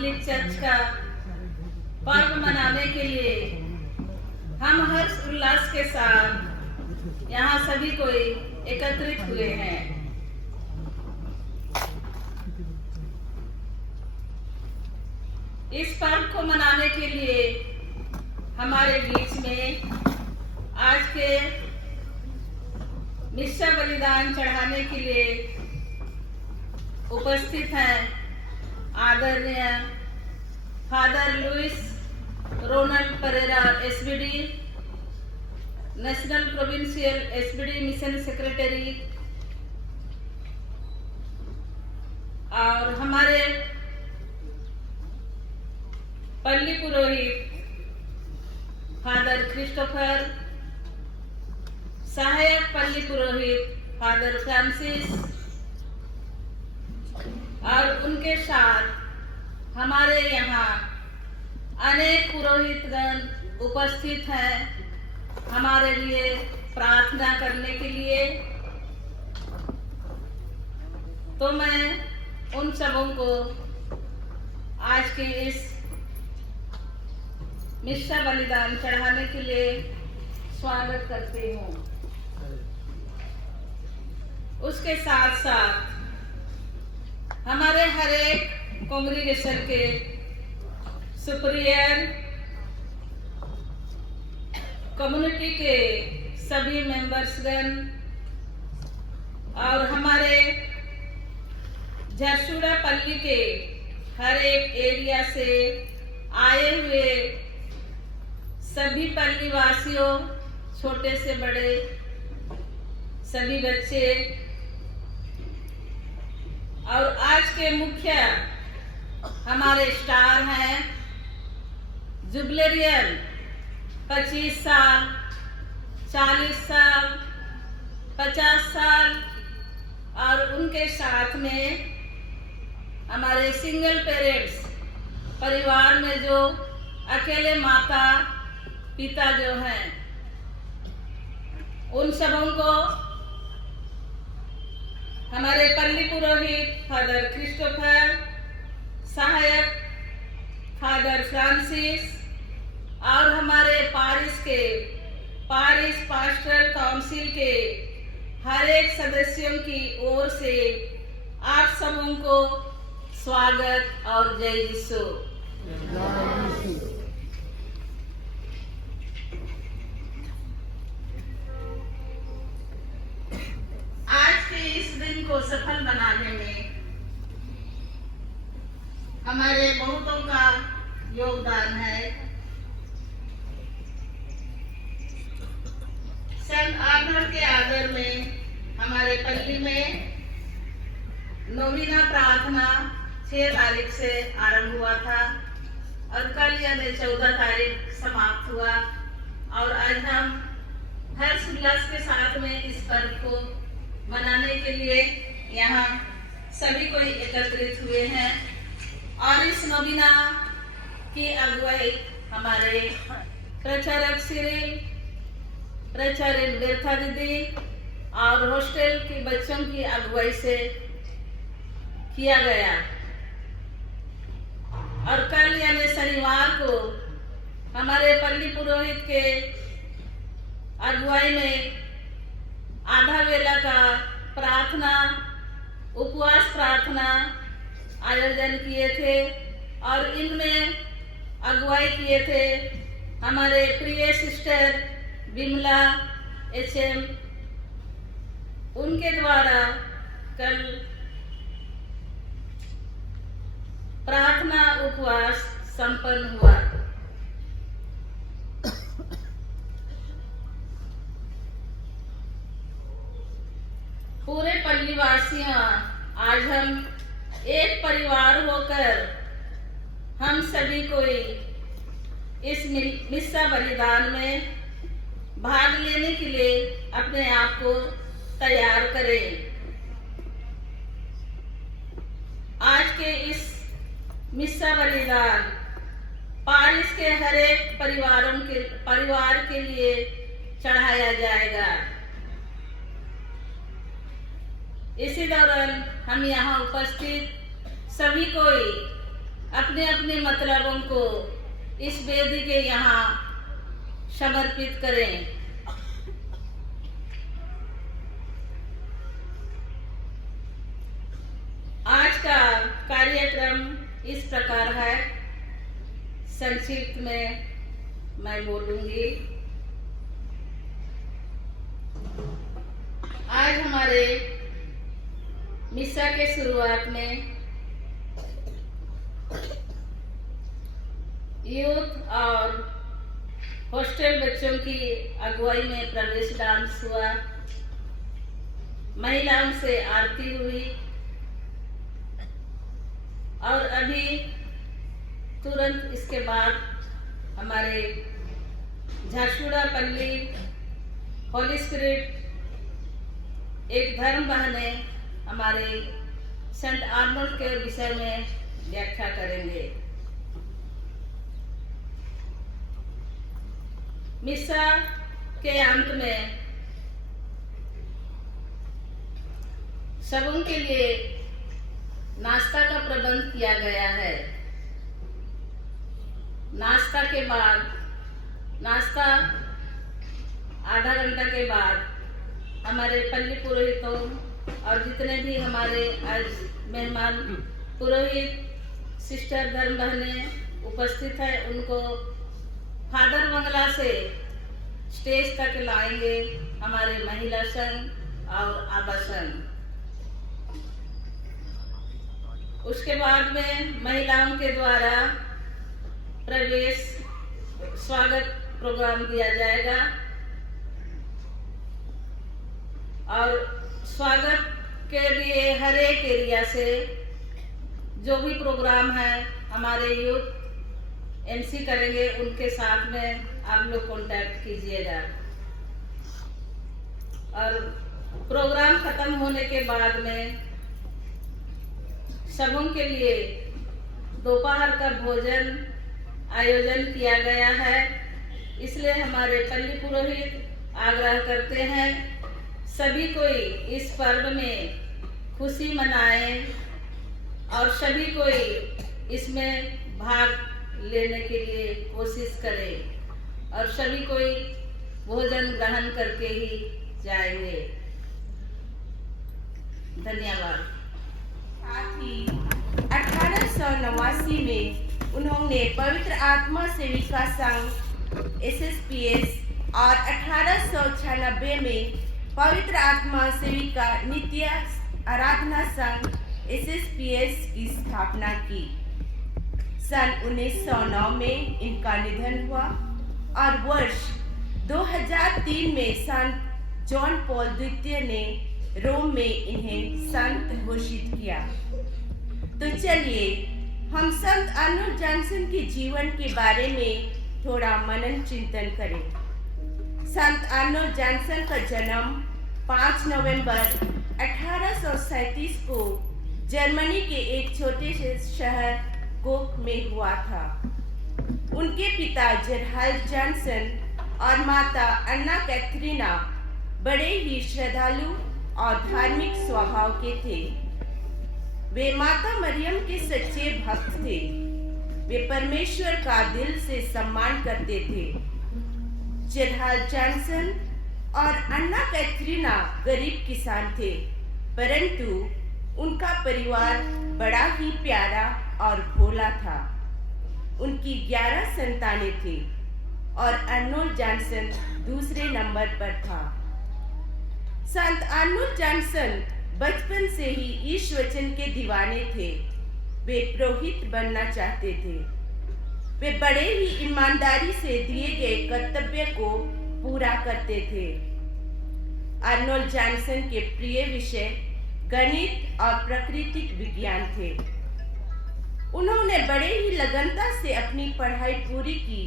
Catholic church का पर्व मनाने के लिए हम हर्ष उल्लास के साथ यहाँ सभी कोई एकत्रित हुए हैं। इस पर्व को मनाने के लिए हमारे बीच में आज के मिस्सा बलिदान चढ़ाने के लिए उपस्थित हैं आदरणीय father Louis Ronald Pereira SBD, national provincial SBD mission secretary, और हमारे पल्ली पुरोहित फादर क्रिस्टोफर, सहायक पल्ली पुरोहित फादर फ्रांसिस, और उनके साथ हमारे यहाँ अनेक पुरोहितगण उपस्थित हैं हमारे लिए प्रार्थना करने के लिए। तो मैं उन सबों को आज के इस मिस्सा बलिदान चढ़ाने के लिए स्वागत करती हूँ। उसके साथ साथ हमारे हर एक कांग्रेगेशन के सुपीरियर, कम्युनिटी के सभी मेंबर्सगण और हमारे झरसुड़ा पल्ली के हर एक एरिया से आए हुए सभी पल्ली वासियों, छोटे से बड़े सभी बच्चे, और आज के मुख्य हमारे स्टार हैं जुबलेरियन 25 साल, 40 साल, 50 साल, और उनके साथ में हमारे सिंगल पेरेंट्स परिवार में जो अकेले माता पिता जो हैं, उन सबों को हमारे पल्ली पुरोहित फादर क्रिस्टोफर, सहायक फादर फ्रांसिस और हमारे पारिश पास्टरल काउंसिल के हर एक सदस्यों की ओर से आप सबों को स्वागत और जय यीशु। आज के इस दिन को सफल बनाने में हमारे बहुतों का योगदान है। संत आर्नल्ड के आदर में हमारे पल्ली में नोविना प्रार्थना 6 तारीख से आरंभ हुआ था और कल यानी 14 तारीख समाप्त हुआ और आज हम हर्ष उल्लास के साथ में इस पर्व को मनाने के लिए यहाँ सभी कोई एकत्रित हुए हैं और इस नोविना की अगुवाई हमारे प्रचारक सिरिल, प्रचारक बेरथा दीदी और हॉस्टल के बच्चों की अगुवाई से किया गया और कल यानी शनिवार को हमारे पल्ली पुरोहित के अगुवाई में आधा वेला का प्रार्थना, उपवास प्रार्थना आयोजन किए थे और इनमें अगुवाई किए थे हमारे प्रिय सिस्टर विमला HM। उनके द्वारा कल प्रार्थना उपवास संपन्न हुआ। पूरे पल्लीवासियों, आज हम एक परिवार होकर हम सभी कोई इस मिस्सा बलिदान में भाग लेने के लिए अपने आप को तैयार करें। आज के इस मिस्सा बलिदान पारिश के हर एक परिवार के लिए चढ़ाया जाएगा। इसी दौरान हम यहाँ उपस्थित सभी कोई अपने अपने मतलबों को इस वेदी के यहाँ समर्पित करें। आज का कार्यक्रम इस प्रकार है, संक्षिप्त में मैं बोलूंगी। आज हमारे मिस्सा के शुरुआत में यूथ और हॉस्टल बच्चों की अगुवाई में प्रवेश डांस हुआ, महिलाओं से आरती हुई और अभी तुरंत इसके बाद हमारे झारसुगुड़ा पल्ली होली स्पिरिट एक धर्म बहने हमारे संत आर्नल्ड के विषय में व्याख्या करेंगे। मिस्सा के अंत में सबों के लिए नाश्ता का प्रबंध किया गया है। नाश्ता के बाद, नाश्ता आधा घंटा के बाद हमारे पल्ली पुरोहितों और जितने भी हमारे आज मेहमान पुरोहित सिस्टर धर्म बहनें उपस्थित है, उनको फादर बंगला से स्टेज तक लाएंगे हमारे महिला संघ और आबा संघ। उसके बाद में महिलाओं के द्वारा प्रवेश स्वागत प्रोग्राम दिया जाएगा और स्वागत के लिए हर एक एरिया से जो भी प्रोग्राम है हमारे यूथ MC करेंगे, उनके साथ में आप लोग कांटेक्ट कीजिएगा। और प्रोग्राम खत्म होने के बाद में सबों के लिए दोपहर का भोजन आयोजन किया गया है। इसलिए हमारे पल्ली पुरोहित आग्रह करते हैं सभी कोई इस पर्व में खुशी मनाए और सभी कोई इसमें भाग लेने के लिए कोशिश करे और सभी कोई भोजन ग्रहण करके ही जाएंगे। धन्यवाद। साथ ही 1889 में उन्होंने पवित्र आत्मा सेविका संघ SSPS और 1896 में पवित्र आत्मा सेविका नित्य आराधना संघ SSPS की स्थापना की। सन 1909 में इनका निधन हुआ और वर्ष 2003 में संत जॉन पॉल द्वितीय ने रोम में इन्हें संत घोषित किया। तो चलिए हम संत आर्नोल्ड जॉनसन के जीवन के बारे में थोड़ा मनन चिंतन करें। संत आर्नोल्ड जॉनसन का जन्म 5 नवंबर 1837 को जर्मनी के एक छोटे से शहर कोक में हुआ था। उनके पिता जेरहाल्ड जॉनसन और माता अन्ना कैथरीना बड़े ही श्रद्धालु और धार्मिक स्वभाव के थे। वे माता मरियम के सच्चे भक्त थे। वे परमेश्वर का दिल से सम्मान करते थे। जेरहाल्ड जॉनसन और अन्ना कैथरीना गरीब किसान थे, परंतु उनका परिवार बड़ा ही प्यारा और भोला था। उनकी 11 संतानें थी और आर्नोल्ड जॉनसन दूसरे नंबर पर था। संत आर्नोल्ड जॉनसन बचपन से ही ईश वचन के दीवाने थे। वे पुरोहित बनना चाहते थे। वे बड़े ही ईमानदारी से दिए गए कर्तव्य को पूरा करते थे। आर्नोल्ड जॉनसन के प्रिय विषय गणित और प्राकृतिक विज्ञान थे। उन्होंने बड़े ही लगनता से अपनी पढ़ाई पूरी की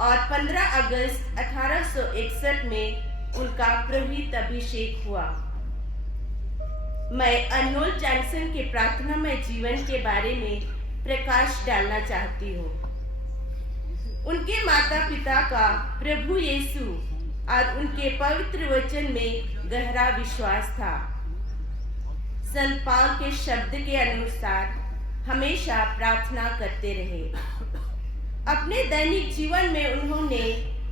और 15 अगस्त 1861 में उनका पुरोहित अभिषेक हुआ। मैं आर्नोल्ड जॉनसन के प्रार्थनामय जीवन के बारे में प्रकाश डालना चाहती हूँ। उनके माता पिता का प्रभु यीशु और उनके पवित्र वचन में गहरा विश्वास था। संत पौल के शब्द के अनुसार हमेशा प्रार्थना करते रहे। अपने दैनिक जीवन में उन्होंने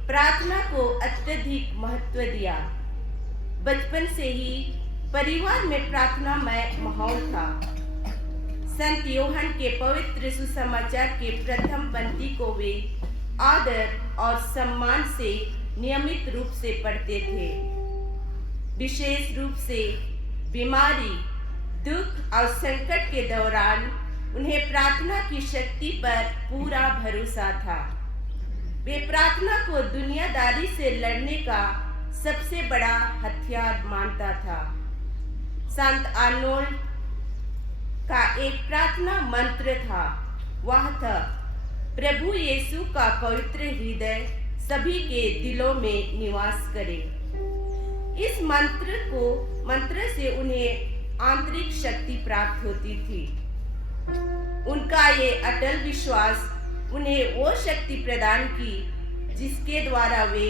प्रार्थना को अत्यधिक महत्व दिया। बचपन से ही परिवार में प्रार्थनामय माहौल था। संत यूहन्ना के पवित्र सुसमाचार के प्रथम पंक्ति को वे आदर और सम्मान से नियमित रूप से पढ़ते थे। विशेष रूप से बीमारी, दुख और संकट के दौरान उन्हें प्रार्थना की शक्ति पर पूरा भरोसा था। वे प्रार्थना को दुनियादारी से लड़ने का सबसे बड़ा हथियार मानता था। संत आर्नोल्ड का एक प्रार्थना मंत्र था, वह था प्रभु यीशु का पवित्र हृदय सभी के दिलों में निवास करे। इस मंत्र से उन्हें आंतरिक शक्ति प्राप्त होती थी। उनका ये अटल विश्वास उन्हें वो शक्ति प्रदान की जिसके द्वारा वे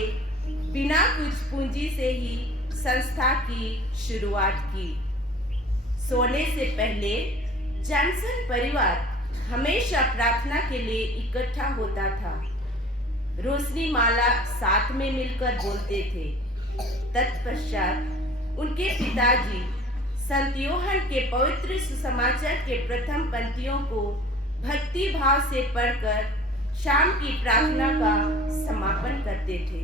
बिना कुछ पूंजी से ही संस्था की शुरुआत की। सोने से पहले जॉनसन परिवार हमेशा प्रार्थना के लिए इकट्ठा होता था। रोशनी माला साथ में मिलकर बोलते थे। तत्पश्चात उनके पिताजी संत यूहन्ना के पवित्र सुसमाचार के प्रथम पंक्तियों को भक्ति भाव से पढ़कर शाम की प्रार्थना का समापन करते थे।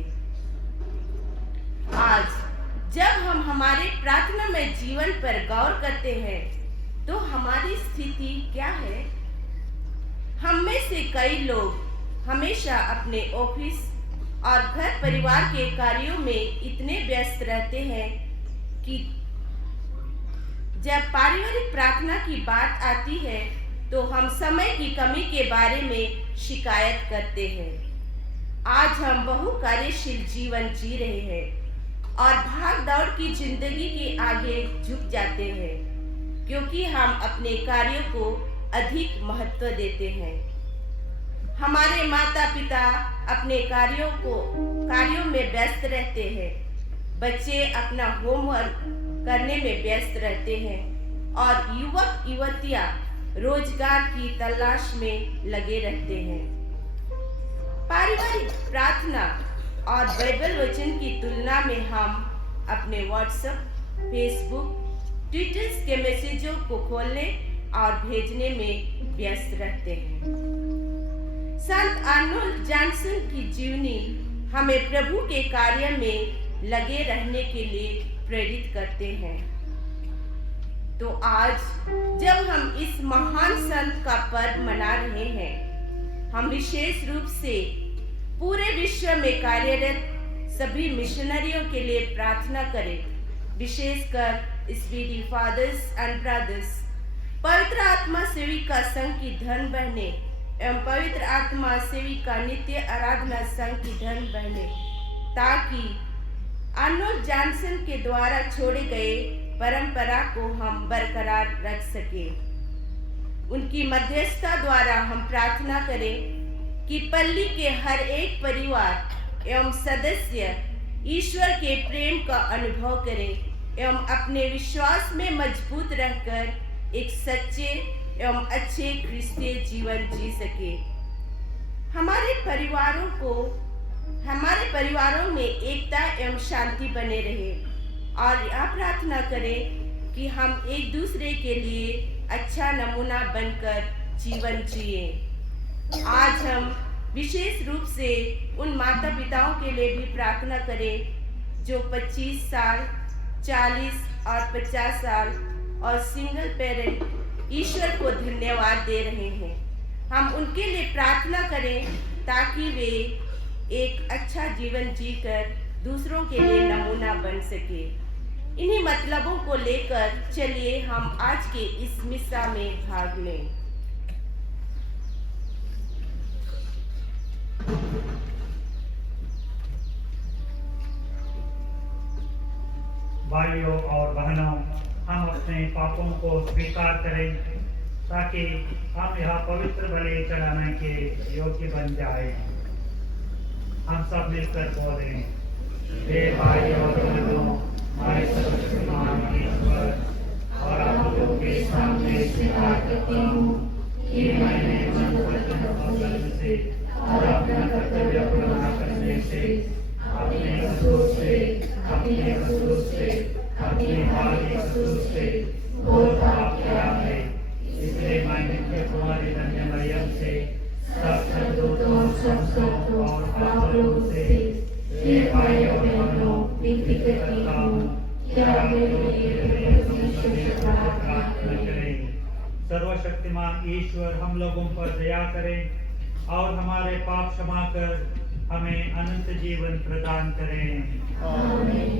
आज जब हम हमारे प्रार्थनामय जीवन पर गौर करते हैं तो हमारी स्थिति क्या है? हम में से कई लोग हमेशा अपने ऑफिस और घर परिवार के कार्यों में इतने व्यस्त रहते हैं कि जब पारिवारिक प्रार्थना की बात आती है तो हम समय की कमी के बारे में शिकायत करते हैं। आज हम बहु कार्यशील जीवन जी रहे हैं और भाग दौड़ की जिंदगी के आगे झुक जाते हैं क्योंकि हम अपने कार्यों को अधिक महत्व देते हैं। हमारे माता पिता अपने कार्यों में व्यस्त रहते हैं बच्चे अपना होमवर्क करने में व्यस्त रहते हैं और युवक युवतियां रोजगार की तलाश में लगे रहते हैं। पारिवारिक प्रार्थना और बाइबल वचन की तुलना में हम अपने व्हाट्सएप, फेसबुक, ट्विटर के मैसेजों को खोलने और भेजने में व्यस्त रहते हैं। संत आर्नोल्ड जॉनसन की जीवनी हमें प्रभु के कार्य में लगे रहने के लिए प्रेरित करते हैं। तो आज जब हम इस महान संत का पर्व मना रहे हैं, हम विशेष रूप से पूरे विश्व में कार्यरत सभी मिशनरियों के लिए प्रार्थना करें, विशेषकर स्वीडी फादर्स एंड ब्रदर्स, पवित्र आत्मा सेविका संघ की धन बहने एवं पवित्र आत्मा सेविका नित्य आराधना संघ की धन बहने, ताकि आर्नोल्ड जॉनसन के द्वारा छोड़े गए परंपरा को हम बरकरार रख सके। उनकी मध्यस्थता द्वारा हम प्रार्थना करें कि पल्ली के हर एक परिवार एवं सदस्य ईश्वर के प्रेम का अनुभव करें एवं अपने विश्वास में मजबूत रहकर एक सच्चे एवं अच्छे क्रिस्तीय जीवन जी सके। हमारे परिवारों में एकता एवं शांति बने रहे और यह प्रार्थना करें कि हम एक दूसरे के लिए अच्छा नमूना बनकर जीवन जिए। आज हम विशेष रूप से उन माता पिताओं के लिए भी प्रार्थना करें जो 25 साल, 40 और 50 साल और सिंगल पेरेंट ईश्वर को धन्यवाद दे रहे हैं। हम उनके लिए प्रार्थना करें ताकि वे एक अच्छा जीवन जीकर दूसरों के लिए नमूना बन सके। इन्हीं मतलबों को लेकर चलिए हम आज के इस मिसा में भाग लें। भाइयों और बहनों, हम अपने पापों को स्वीकार करें ताकि हम यह पवित्र बलि चढ़ाने के योग्य बन जाए। हम सब मिलकर बोलें, हे भाइयों और बहनों, मैं सर्वशक्तिमान ईश्वर और आप लोगों के सामने स्वीकार करता हूँ कि मैंने मन, वचन और कर्म से और अपना कर्तव्य पूरा करने से, अपने कसूर से, अपने भारी कसूर से घोर पाप किया है। इसलिए मैं नित्य कुमारी धन्य मरियम से, सब सद्दूतों, संतों और पापों से, हे भाइयों और बहनों, विनती करता हूँ कि आप मेरे लिए प्रार्थना करें। सर्वशक्तिमान ईश्वर हम लोगों पर दया करें और हमारे पाप क्षमा कर हमें अनंत जीवन प्रदान करें। आमीन।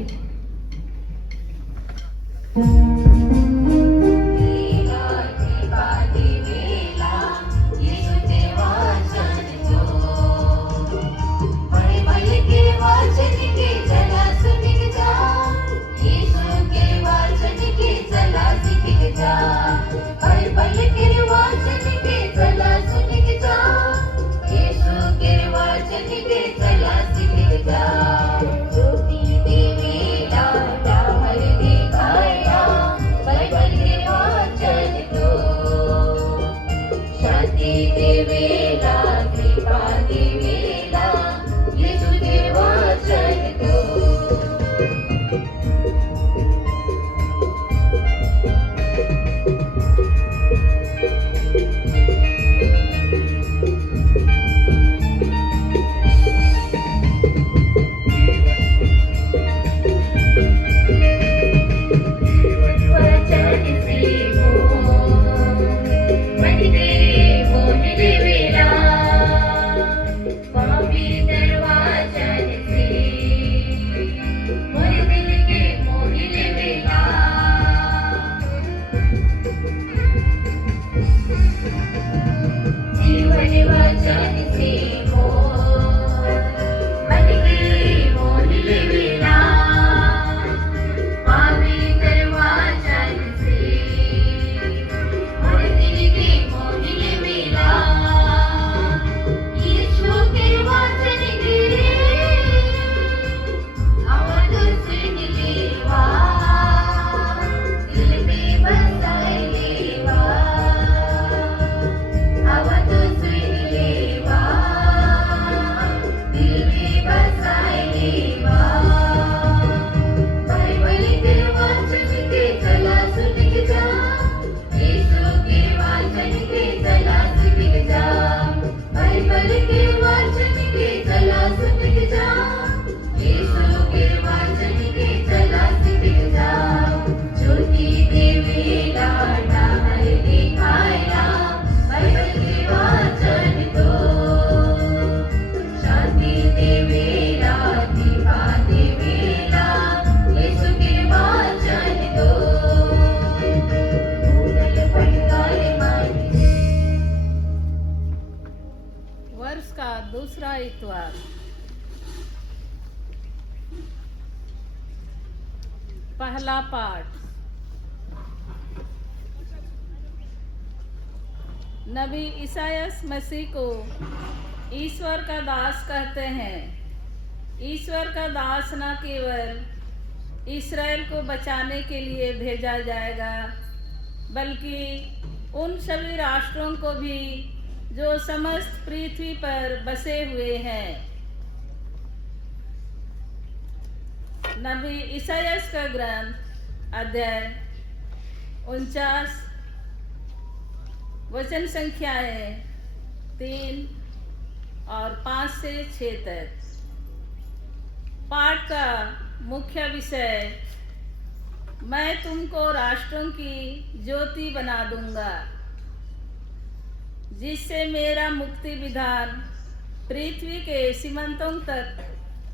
पहला पाठ। नबी ईसायास मसीह को ईश्वर का दास कहते हैं। ईश्वर का दास न केवल इस्राएल को बचाने के लिए भेजा जाएगा, बल्कि उन सभी राष्ट्रों को भी जो समस्त पृथ्वी पर बसे हुए हैं। नबी ईसायास का ग्रंथ अध्याय 49 वचन संख्याएं 3 और 5 से 6 तक। पाठ का मुख्य विषय, मैं तुमको राष्ट्रों की ज्योति बना दूंगा, जिससे मेरा मुक्ति विधान पृथ्वी के सीमांतों तक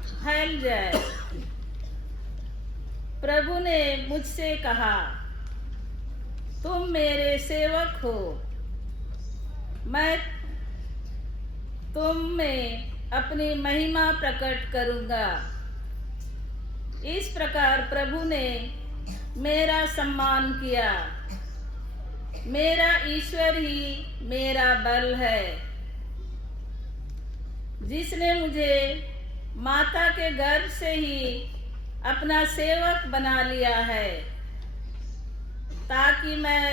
फैल जाए। प्रभु ने मुझसे कहा, तुम मेरे सेवक हो, मैं तुम में अपनी महिमा प्रकट करूंगा। इस प्रकार प्रभु ने मेरा सम्मान किया। मेरा ईश्वर ही मेरा बल है, जिसने मुझे माता के गर्भ से ही अपना सेवक बना लिया है, ताकि मैं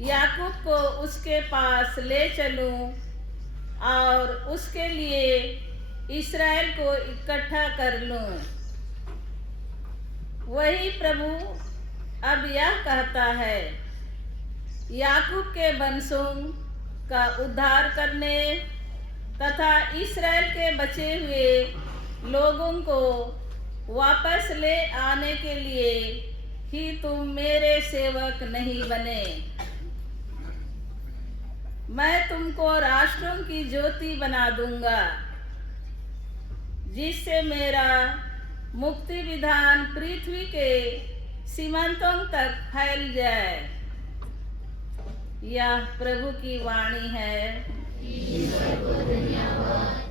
याकूब को उसके पास ले चलूं और उसके लिए इस्राएल को इकट्ठा कर लूं। वही प्रभु अब यह कहता है, याकूब के वंशों का उद्धार करने तथा इस्राएल के बचे हुए लोगों को वापस ले आने के लिए ही तुम मेरे सेवक नहीं बने। मैं तुमको राष्ट्रों की ज्योति बना दूंगा, जिससे मेरा मुक्ति विधान पृथ्वी के सीमांतों तक फैल जाए। यह प्रभु की वाणी है। ईश्वर को धन्यवाद।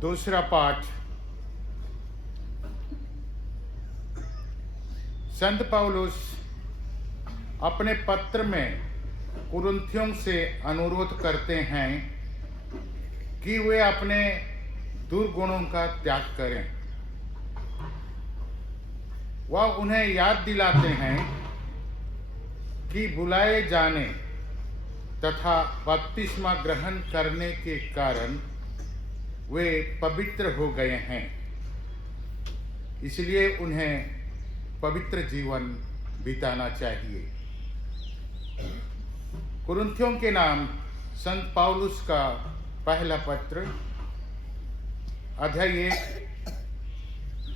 दूसरा पाठ। संत पौलुस अपने पत्र में कुरिन्थियों से अनुरोध करते हैं कि वे अपने दुर्गुणों का त्याग करें। वह उन्हें याद दिलाते हैं कि बुलाए जाने तथा बपतिस्मा ग्रहण करने के कारण वे पवित्र हो गए हैं, इसलिए उन्हें पवित्र जीवन बिताना चाहिए। कुरिन्थियों के नाम संत पौलुस का पहला पत्र अध्याय 1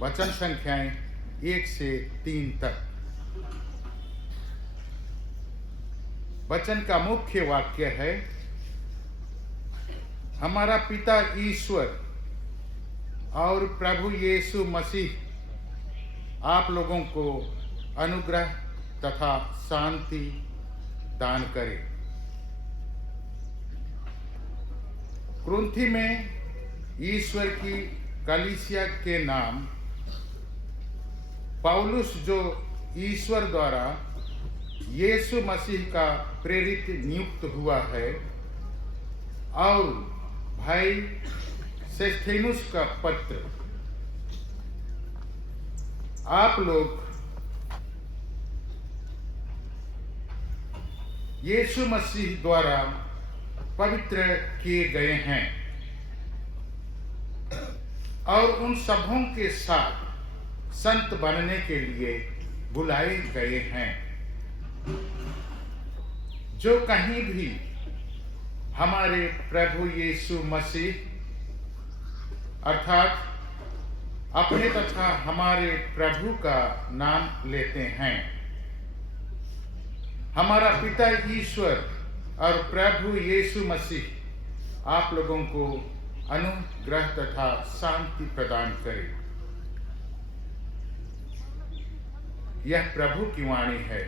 वचन संख्याएं 1 से 3 तक। वचन का मुख्य वाक्य है, हमारा पिता ईश्वर और प्रभु यीशु मसीह आप लोगों को अनुग्रह तथा शांति दान करे। कुरिन्थी में ईश्वर की कलीसिया के नाम पौलुस, जो ईश्वर द्वारा यीशु मसीह का प्रेरित नियुक्त हुआ है और भाई सेस्थेनुस का पत्र आप लोग यीशु मसीह द्वारा पवित्र किए गए हैं और उन सबों के साथ संत बनने के लिए बुलाए गए हैं जो कहीं भी हमारे प्रभु यीशु मसीह अर्थात अपने तथा हमारे प्रभु का नाम लेते हैं, हमारा पिता ईश्वर और प्रभु यीशु मसीह आप लोगों को अनुग्रह तथा शांति प्रदान करे। यह प्रभु की वाणी है।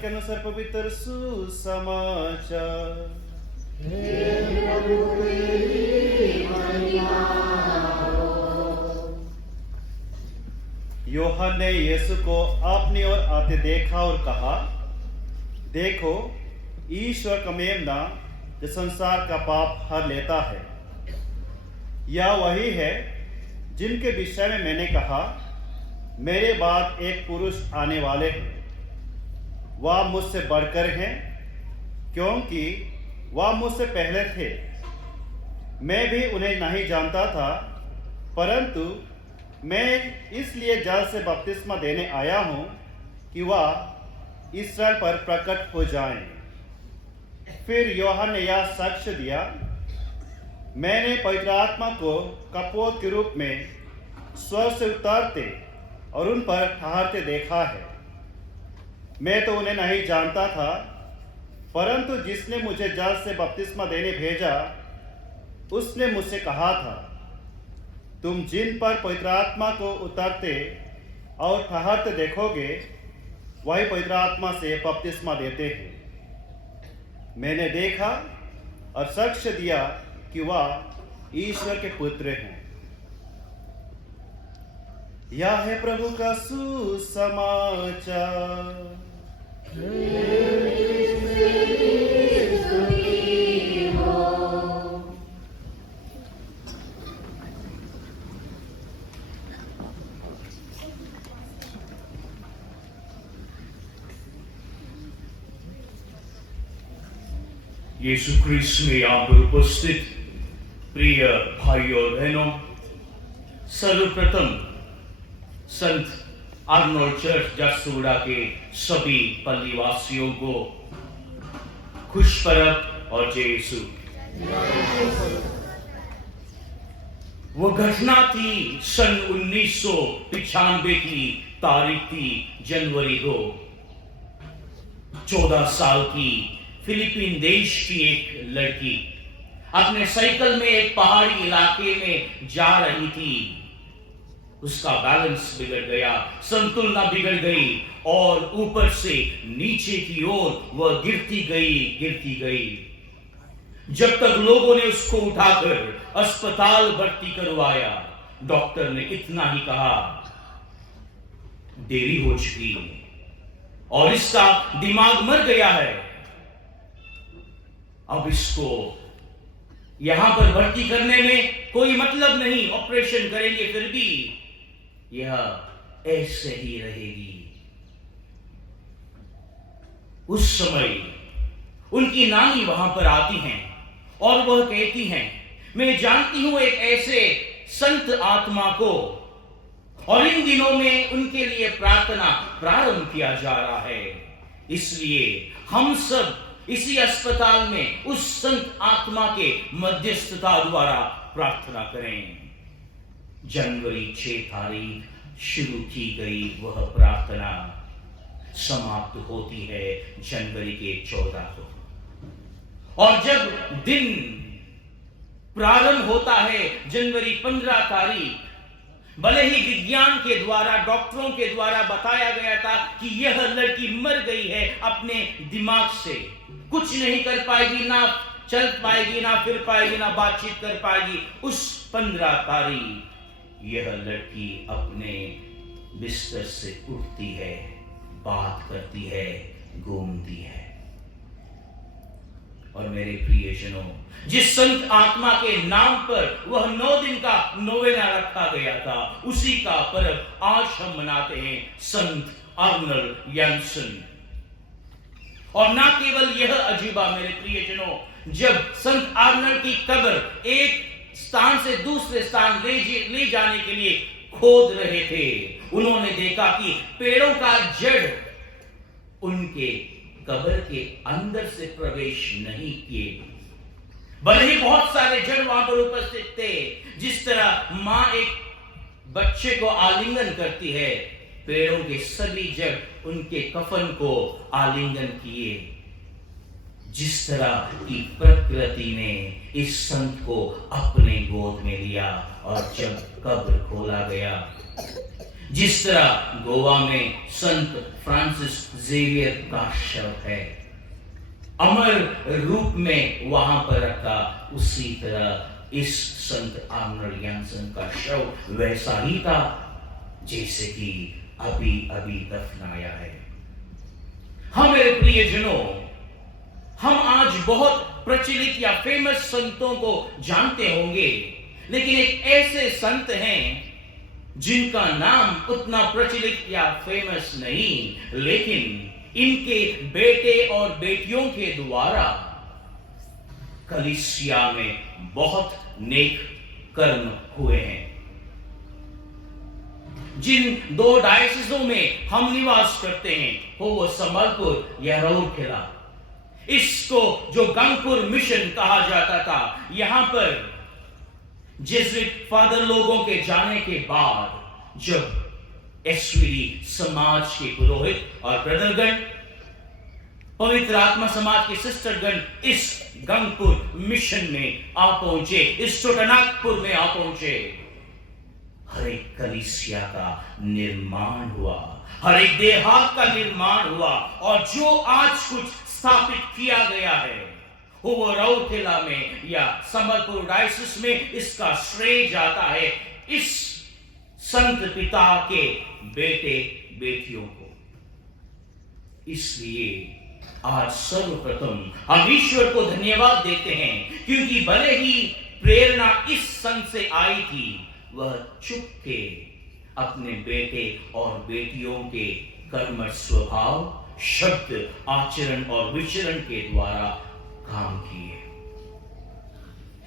के अनुसार पवित्र सुसमाचार। यूहन्ना ने यीशु को अपनी ओर आते देखा और कहा, देखो ईश्वर का मेमना जो संसार का पाप हर लेता है। यह वही है जिनके विषय में मैंने कहा, मेरे बाद एक पुरुष आने वाले हैं, वह मुझसे बढ़कर हैं, क्योंकि वह मुझसे पहले थे। मैं भी उन्हें नहीं जानता था, परंतु मैं इसलिए जल से बपतिस्मा देने आया हूं कि वह इस्राएल पर प्रकट हो जाएं। फिर यूहन्ना ने यह साक्ष्य दिया, मैंने पवित्र आत्मा को कपोत के रूप में स्वर्ग से उतरते और उन पर ठहरते देखा है। मैं तो उन्हें नहीं जानता था, परंतु जिसने मुझे जल से बपतिस्मा देने भेजा उसने मुझसे कहा था, तुम जिन पर पवित्र आत्मा को उतरते और ठहरते देखोगे वही पवित्र आत्मा से बपतिस्मा देते हैं। मैंने देखा और साक्ष्य दिया कि वह ईश्वर के पुत्र हैं। यह है प्रभु का सुसमाचार। यीशु ख्रीस्त में यहाँ पर उपस्थित प्रिय भाई और बहनों, सर्वप्रथम संत आर्नोल्ड चर्च जसूड़ा के सभी पल्लीवासियों को खुश परब और जय यीशु। वो घटना थी सन 1995 की तारीख थी जनवरी को। 14 साल की फिलीपीन देश की एक लड़की अपने साइकिल में एक पहाड़ी इलाके में जा रही थी। उसका बैलेंस बिगड़ गया, संतुलना बिगड़ गई और ऊपर से नीचे की ओर वह गिरती गई। जब तक लोगों ने उसको उठाकर अस्पताल भर्ती करवाया, डॉक्टर ने इतना ही कहा, देरी हो चुकी और इसका दिमाग मर गया है। अब इसको यहां पर भर्ती करने में कोई मतलब नहीं, ऑपरेशन करेंगे फिर भी यह ऐसे ही रहेगी। उस समय उनकी नानी वहां पर आती हैं और वह कहती हैं, मैं जानती हूं एक ऐसे संत आत्मा को, और इन दिनों में उनके लिए प्रार्थना प्रारंभ किया जा रहा है। इसलिए हम सब इसी अस्पताल में उस संत आत्मा के मध्यस्थता द्वारा प्रार्थना करें। जनवरी 6 तारीख शुरू की गई वह प्रार्थना समाप्त होती है जनवरी के 14 को, और जब दिन प्रारंभ होता है जनवरी 15 तारीख, भले ही विज्ञान के द्वारा, डॉक्टरों के द्वारा बताया गया था कि यह लड़की मर गई है अपने दिमाग से, कुछ नहीं कर पाएगी, ना चल पाएगी, ना फिर पाएगी, ना बातचीत कर पाएगी। उस 15 तारीख यह लड़की अपने बिस्तर से उठती है, बात करती है, घूमती है। और मेरे प्रियजनों, जिस संत आत्मा के नाम पर वह 9 दिन का नोवेना रखा गया था, उसी का पर्व आज हम मनाते हैं, संत अर्नल्ड यंसन। और ना केवल यह अजूबा मेरे प्रियजनों, जब संत अर्नल्ड की कब्र एक स्थान से दूसरे स्थान ले जाने के लिए खोद रहे थे, उन्होंने देखा कि पेड़ों का जड़ उनके कब्र के अंदर से प्रवेश नहीं किए, भले ही बहुत सारे जड़ वहां पर उपस्थित थे। जिस तरह मां एक बच्चे को आलिंगन करती है, पेड़ों के सभी जड़ उनके कफन को आलिंगन किए। जिस तरह की प्रकृति ने इस संत को अपने गोद में लिया, और जब कब्र खोला गया, जिस तरह गोवा में संत फ्रांसिस जेवियर का शव है, अमर रूप में वहां पर रखा, उसी तरह इस संत अर्नल्ड यंसन का शव वैसा ही था जैसे कि अभी अभी दफनाया है। हाँ मेरे प्रियजनों, हम आज बहुत प्रचलित या फेमस संतों को जानते होंगे, लेकिन एक ऐसे संत हैं जिनका नाम उतना प्रचलित या फेमस नहीं, लेकिन इनके बेटे और बेटियों के द्वारा कलीसिया में बहुत नेक कर्म हुए हैं। जिन 2 डायसिसों में हम निवास करते हैं, हो वो संबलपुर या राउरकेला, इसको जो गंगपुर मिशन कहा जाता था, यहां पर जेसुइट फादर लोगों के जाने के बाद जब एसवीडी समाज के पुरोहित और ब्रदरगण, पवित्र आत्मा समाज के सिस्टरगण इस गंगपुर मिशन में आ पहुंचे, इस छोटानागपुर में आ पहुंचे, हर एक कलीसिया का निर्माण हुआ, हर एक देहात का निर्माण हुआ, और जो आज कुछ स्थापित किया गया है वो राउरकेला में या संबलपुर डायसिस में, इसका श्रेय जाता है इस संत पिता के बेटे बेटियों को। इसलिए आज सर्वप्रथम हम ईश्वर को धन्यवाद देते हैं, क्योंकि भले ही प्रेरणा इस संत से आई थी, वह चुपके अपने बेटे और बेटियों के कर्मठ स्वभाव, शब्द, आचरण और विचरण के द्वारा काम किए।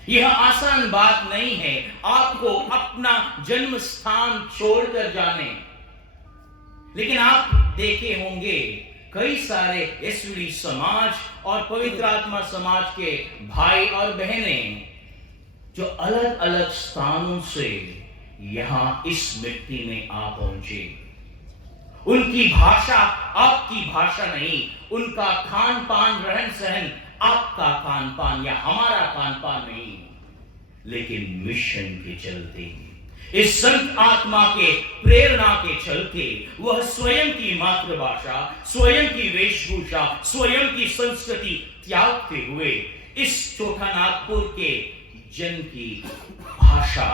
यह आसान बात नहीं है आपको अपना जन्म स्थान छोड़कर जाने, लेकिन आप देखे होंगे कई सारे एसवीडी समाज और पवित्र आत्मा समाज के भाई और बहनें जो अलग अलग स्थानों से यहां इस मिट्टी में आ पहुंचे। उनकी भाषा आपकी भाषा नहीं, उनका खान पान, रहन सहन आपका खान पान या हमारा खान पान नहीं, लेकिन मिशन के चलते, इस संत आत्मा के प्रेरणा के चलते, वह स्वयं की मातृभाषा, स्वयं की वेशभूषा, स्वयं की संस्कृति त्यागते हुए इस छोटा नागपुर के जन की भाषा,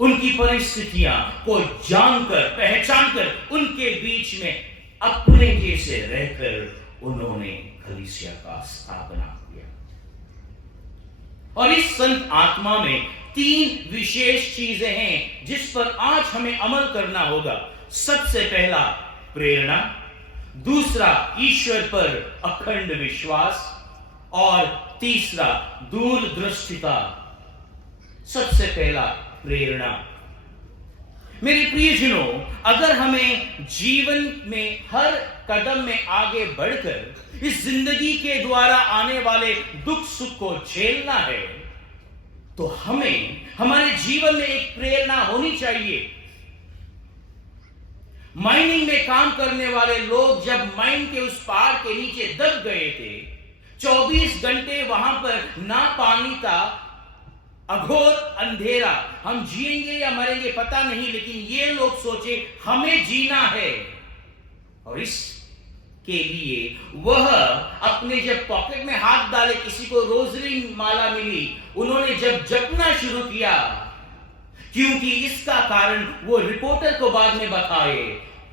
उनकी परिस्थितियां को जानकर, पहचानकर, उनके बीच में अपने जैसे रहकर उन्होंने कलीसिया का स्थापना किया। और इस संत आत्मा में 3 विशेष चीजें हैं जिस पर आज हमें अमल करना होगा। सबसे पहला प्रेरणा, दूसरा ईश्वर पर अखंड विश्वास, और तीसरा दूरदृष्टिता। सबसे पहला प्रेरणा। मेरे प्रियजनों, अगर हमें जीवन में हर कदम में आगे बढ़कर इस जिंदगी के द्वारा आने वाले दुख सुख को झेलना है, तो हमें हमारे जीवन में एक प्रेरणा होनी चाहिए। माइनिंग में काम करने वाले लोग जब माइन के उस पहाड़ के नीचे दब गए थे, 24 घंटे वहां पर ना पानी था, अघोर अंधेरा, हम जिएंगे या मरेंगे पता नहीं, लेकिन ये लोग सोचे हमें जीना है। और इसके लिए वह अपने जब पॉकेट में हाथ डाले, किसी को रोजरी माला मिली, उन्होंने जब जपना शुरू किया, क्योंकि इसका कारण वो रिपोर्टर को बाद में बताए।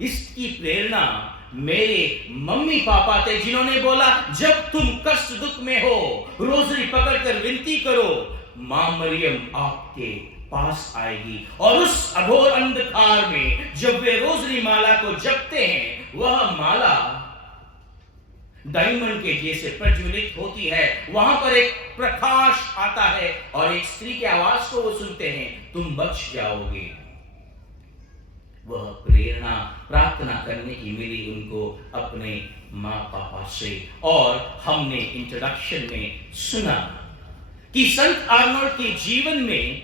इसकी प्रेरणा मेरे मम्मी पापा थे, जिन्होंने बोला जब तुम कष्ट दुख में हो, रोजरी पकड़कर विनती करो, मां मरियम आपके पास आएगी। और उस अघोर अंधकार में जब वे रोजरी माला को जपते हैं, वह माला डायमंड के जैसे प्रज्वलित होती है, वहां पर एक प्रकाश आता है और एक स्त्री की आवाज को वो सुनते हैं, तुम बच जाओगे। वह प्रेरणा प्रार्थना करने की मिली उनको अपने माँ पापा से। और हमने इंट्रोडक्शन में सुना कि संत आर्नोल्ड के जीवन में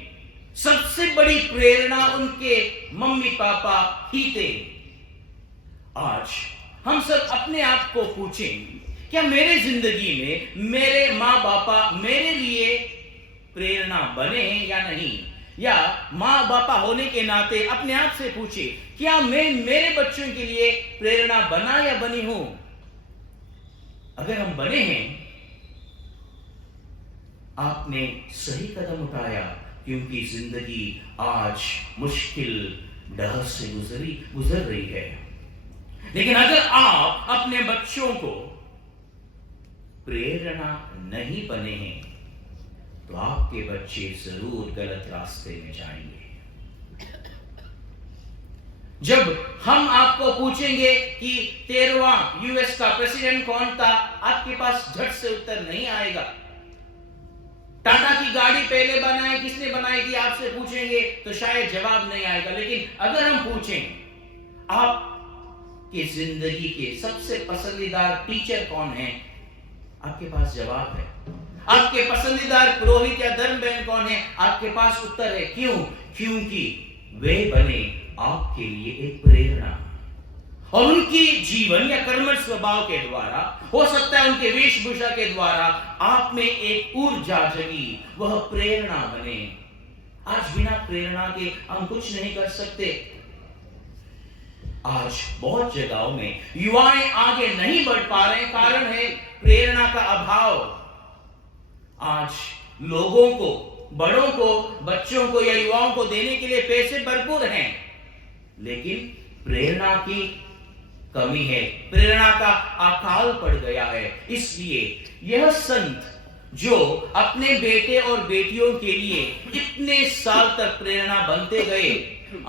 सबसे बड़ी प्रेरणा उनके मम्मी पापा ही थे। आज हम सब अपने आप को पूछें, क्या मेरे जिंदगी में मेरे माँ बापा मेरे लिए प्रेरणा बने हैं या नहीं? या माँ बापा होने के नाते अपने आप से पूछे, क्या मैं मेरे बच्चों के लिए प्रेरणा बना या बनी हूं? अगर हम बने हैं, आपने सही कदम उठाया, क्योंकि जिंदगी आज मुश्किल डर से गुजर रही है। लेकिन अगर आप अपने बच्चों को प्रेरणा नहीं बने हैं, तो आपके बच्चे जरूर गलत रास्ते में जाएंगे। जब हम आपको पूछेंगे कि 13वां यूएस का प्रेसिडेंट कौन था, आपके पास झट से उत्तर नहीं आएगा। टाटा की गाड़ी पहले बनाई, किसने बनाई थी, आपसे पूछेंगे तो शायद जवाब नहीं आएगा। लेकिन अगर हम पूछें आपकी जिंदगी के सबसे पसंदीदा टीचर कौन है, आपके पास जवाब है। आपके पसंदीदा पुरोहित या धर्म बहन कौन है, आपके पास उत्तर है। क्यों? क्योंकि वे बने आपके लिए एक प्रेरणा, और उनकी जीवन या कर्मठ स्वभाव के द्वारा, हो सकता है उनके वेशभूषा के द्वारा, आप में एक ऊर्जा जगी, वह प्रेरणा बने। आज बिना प्रेरणा के हम कुछ नहीं कर सकते। आज बहुत जगहों में युवाएं आगे नहीं बढ़ पा रहे, कारण है प्रेरणा का अभाव। आज लोगों को, बड़ों को, बच्चों को या युवाओं को देने के लिए पैसे भरपूर हैं, लेकिन प्रेरणा की कमी है, प्रेरणा का अकाल पड़ गया है। इसलिए यह संत जो अपने बेटे और बेटियों के लिए इतने साल तक प्रेरणा बनते गए,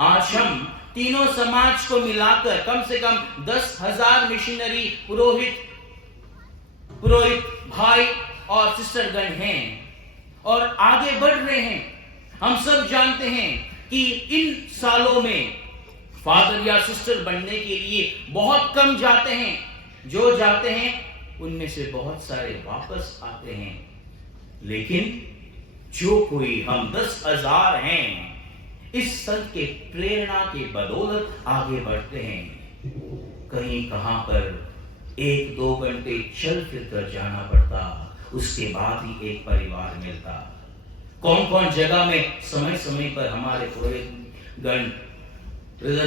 आज हम तीनों समाज को मिलाकर कम से कम 10,000 मिशनरी पुरोहित भाई और सिस्टरगण हैं और आगे बढ़ रहे हैं। हम सब जानते हैं कि इन सालों में फादर या सिस्टर बनने के लिए बहुत कम जाते हैं। जो जाते हैं उनमें से बहुत सारे वापस आते हैं, लेकिन जो कोई हम 10,000 हैं, इस संत के प्रेरणा के बदौलत आगे बढ़ते हैं। कहीं कहां पर 1-2 घंटे चल फिर कर जाना पड़ता, उसके बाद ही एक परिवार मिलता। कौन कौन जगह में समय समय पर हमारे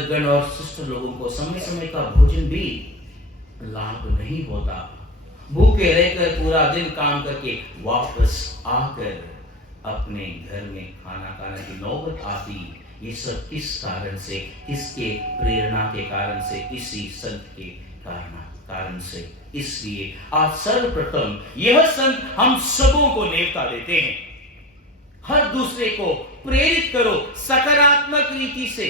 गण और सिस्टर लोगों को समय समय का भोजन भी लाभ नहीं होता। भूखे रहकर पूरा दिन काम करके वापस आकर अपने घर में खाना खाने की नौबत आती। ये सब किस कारण से, किसके प्रेरणा के कारण से? इसी संत के कारण से। इसलिए आज सर्वप्रथम यह संत हम सबों को नेवता देते हैं, हर दूसरे को प्रेरित करो सकारात्मक रीति से,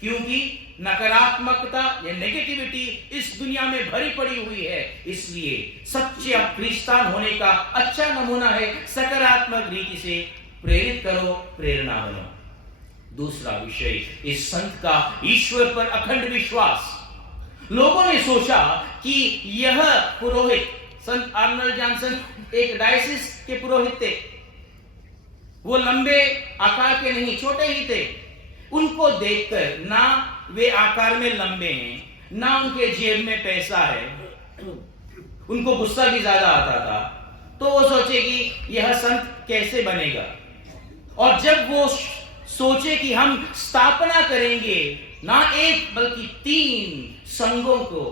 क्योंकि नकारात्मकता या नेगेटिविटी इस दुनिया में भरी पड़ी हुई है। इसलिए सच्चे क्रिस्तान होने का अच्छा नमूना है सकारात्मक रीति से प्रेरित करो, प्रेरणा बनो। दूसरा विषय इस संत का ईश्वर पर अखंड विश्वास। लोगों ने सोचा कि यह पुरोहित संत आर्नल्ड जॉनसन एक डायसिस के पुरोहित थे। वो लंबे आकार के नहीं, छोटे ही थे। उनको देखकर ना वे आकार में लंबे हैं, ना उनके जेब में पैसा है, उनको गुस्सा भी ज्यादा आता था। तो वो सोचे कि यह संत कैसे बनेगा। और जब वो सोचे कि हम स्थापना करेंगे ना एक बल्कि 3 संघों को,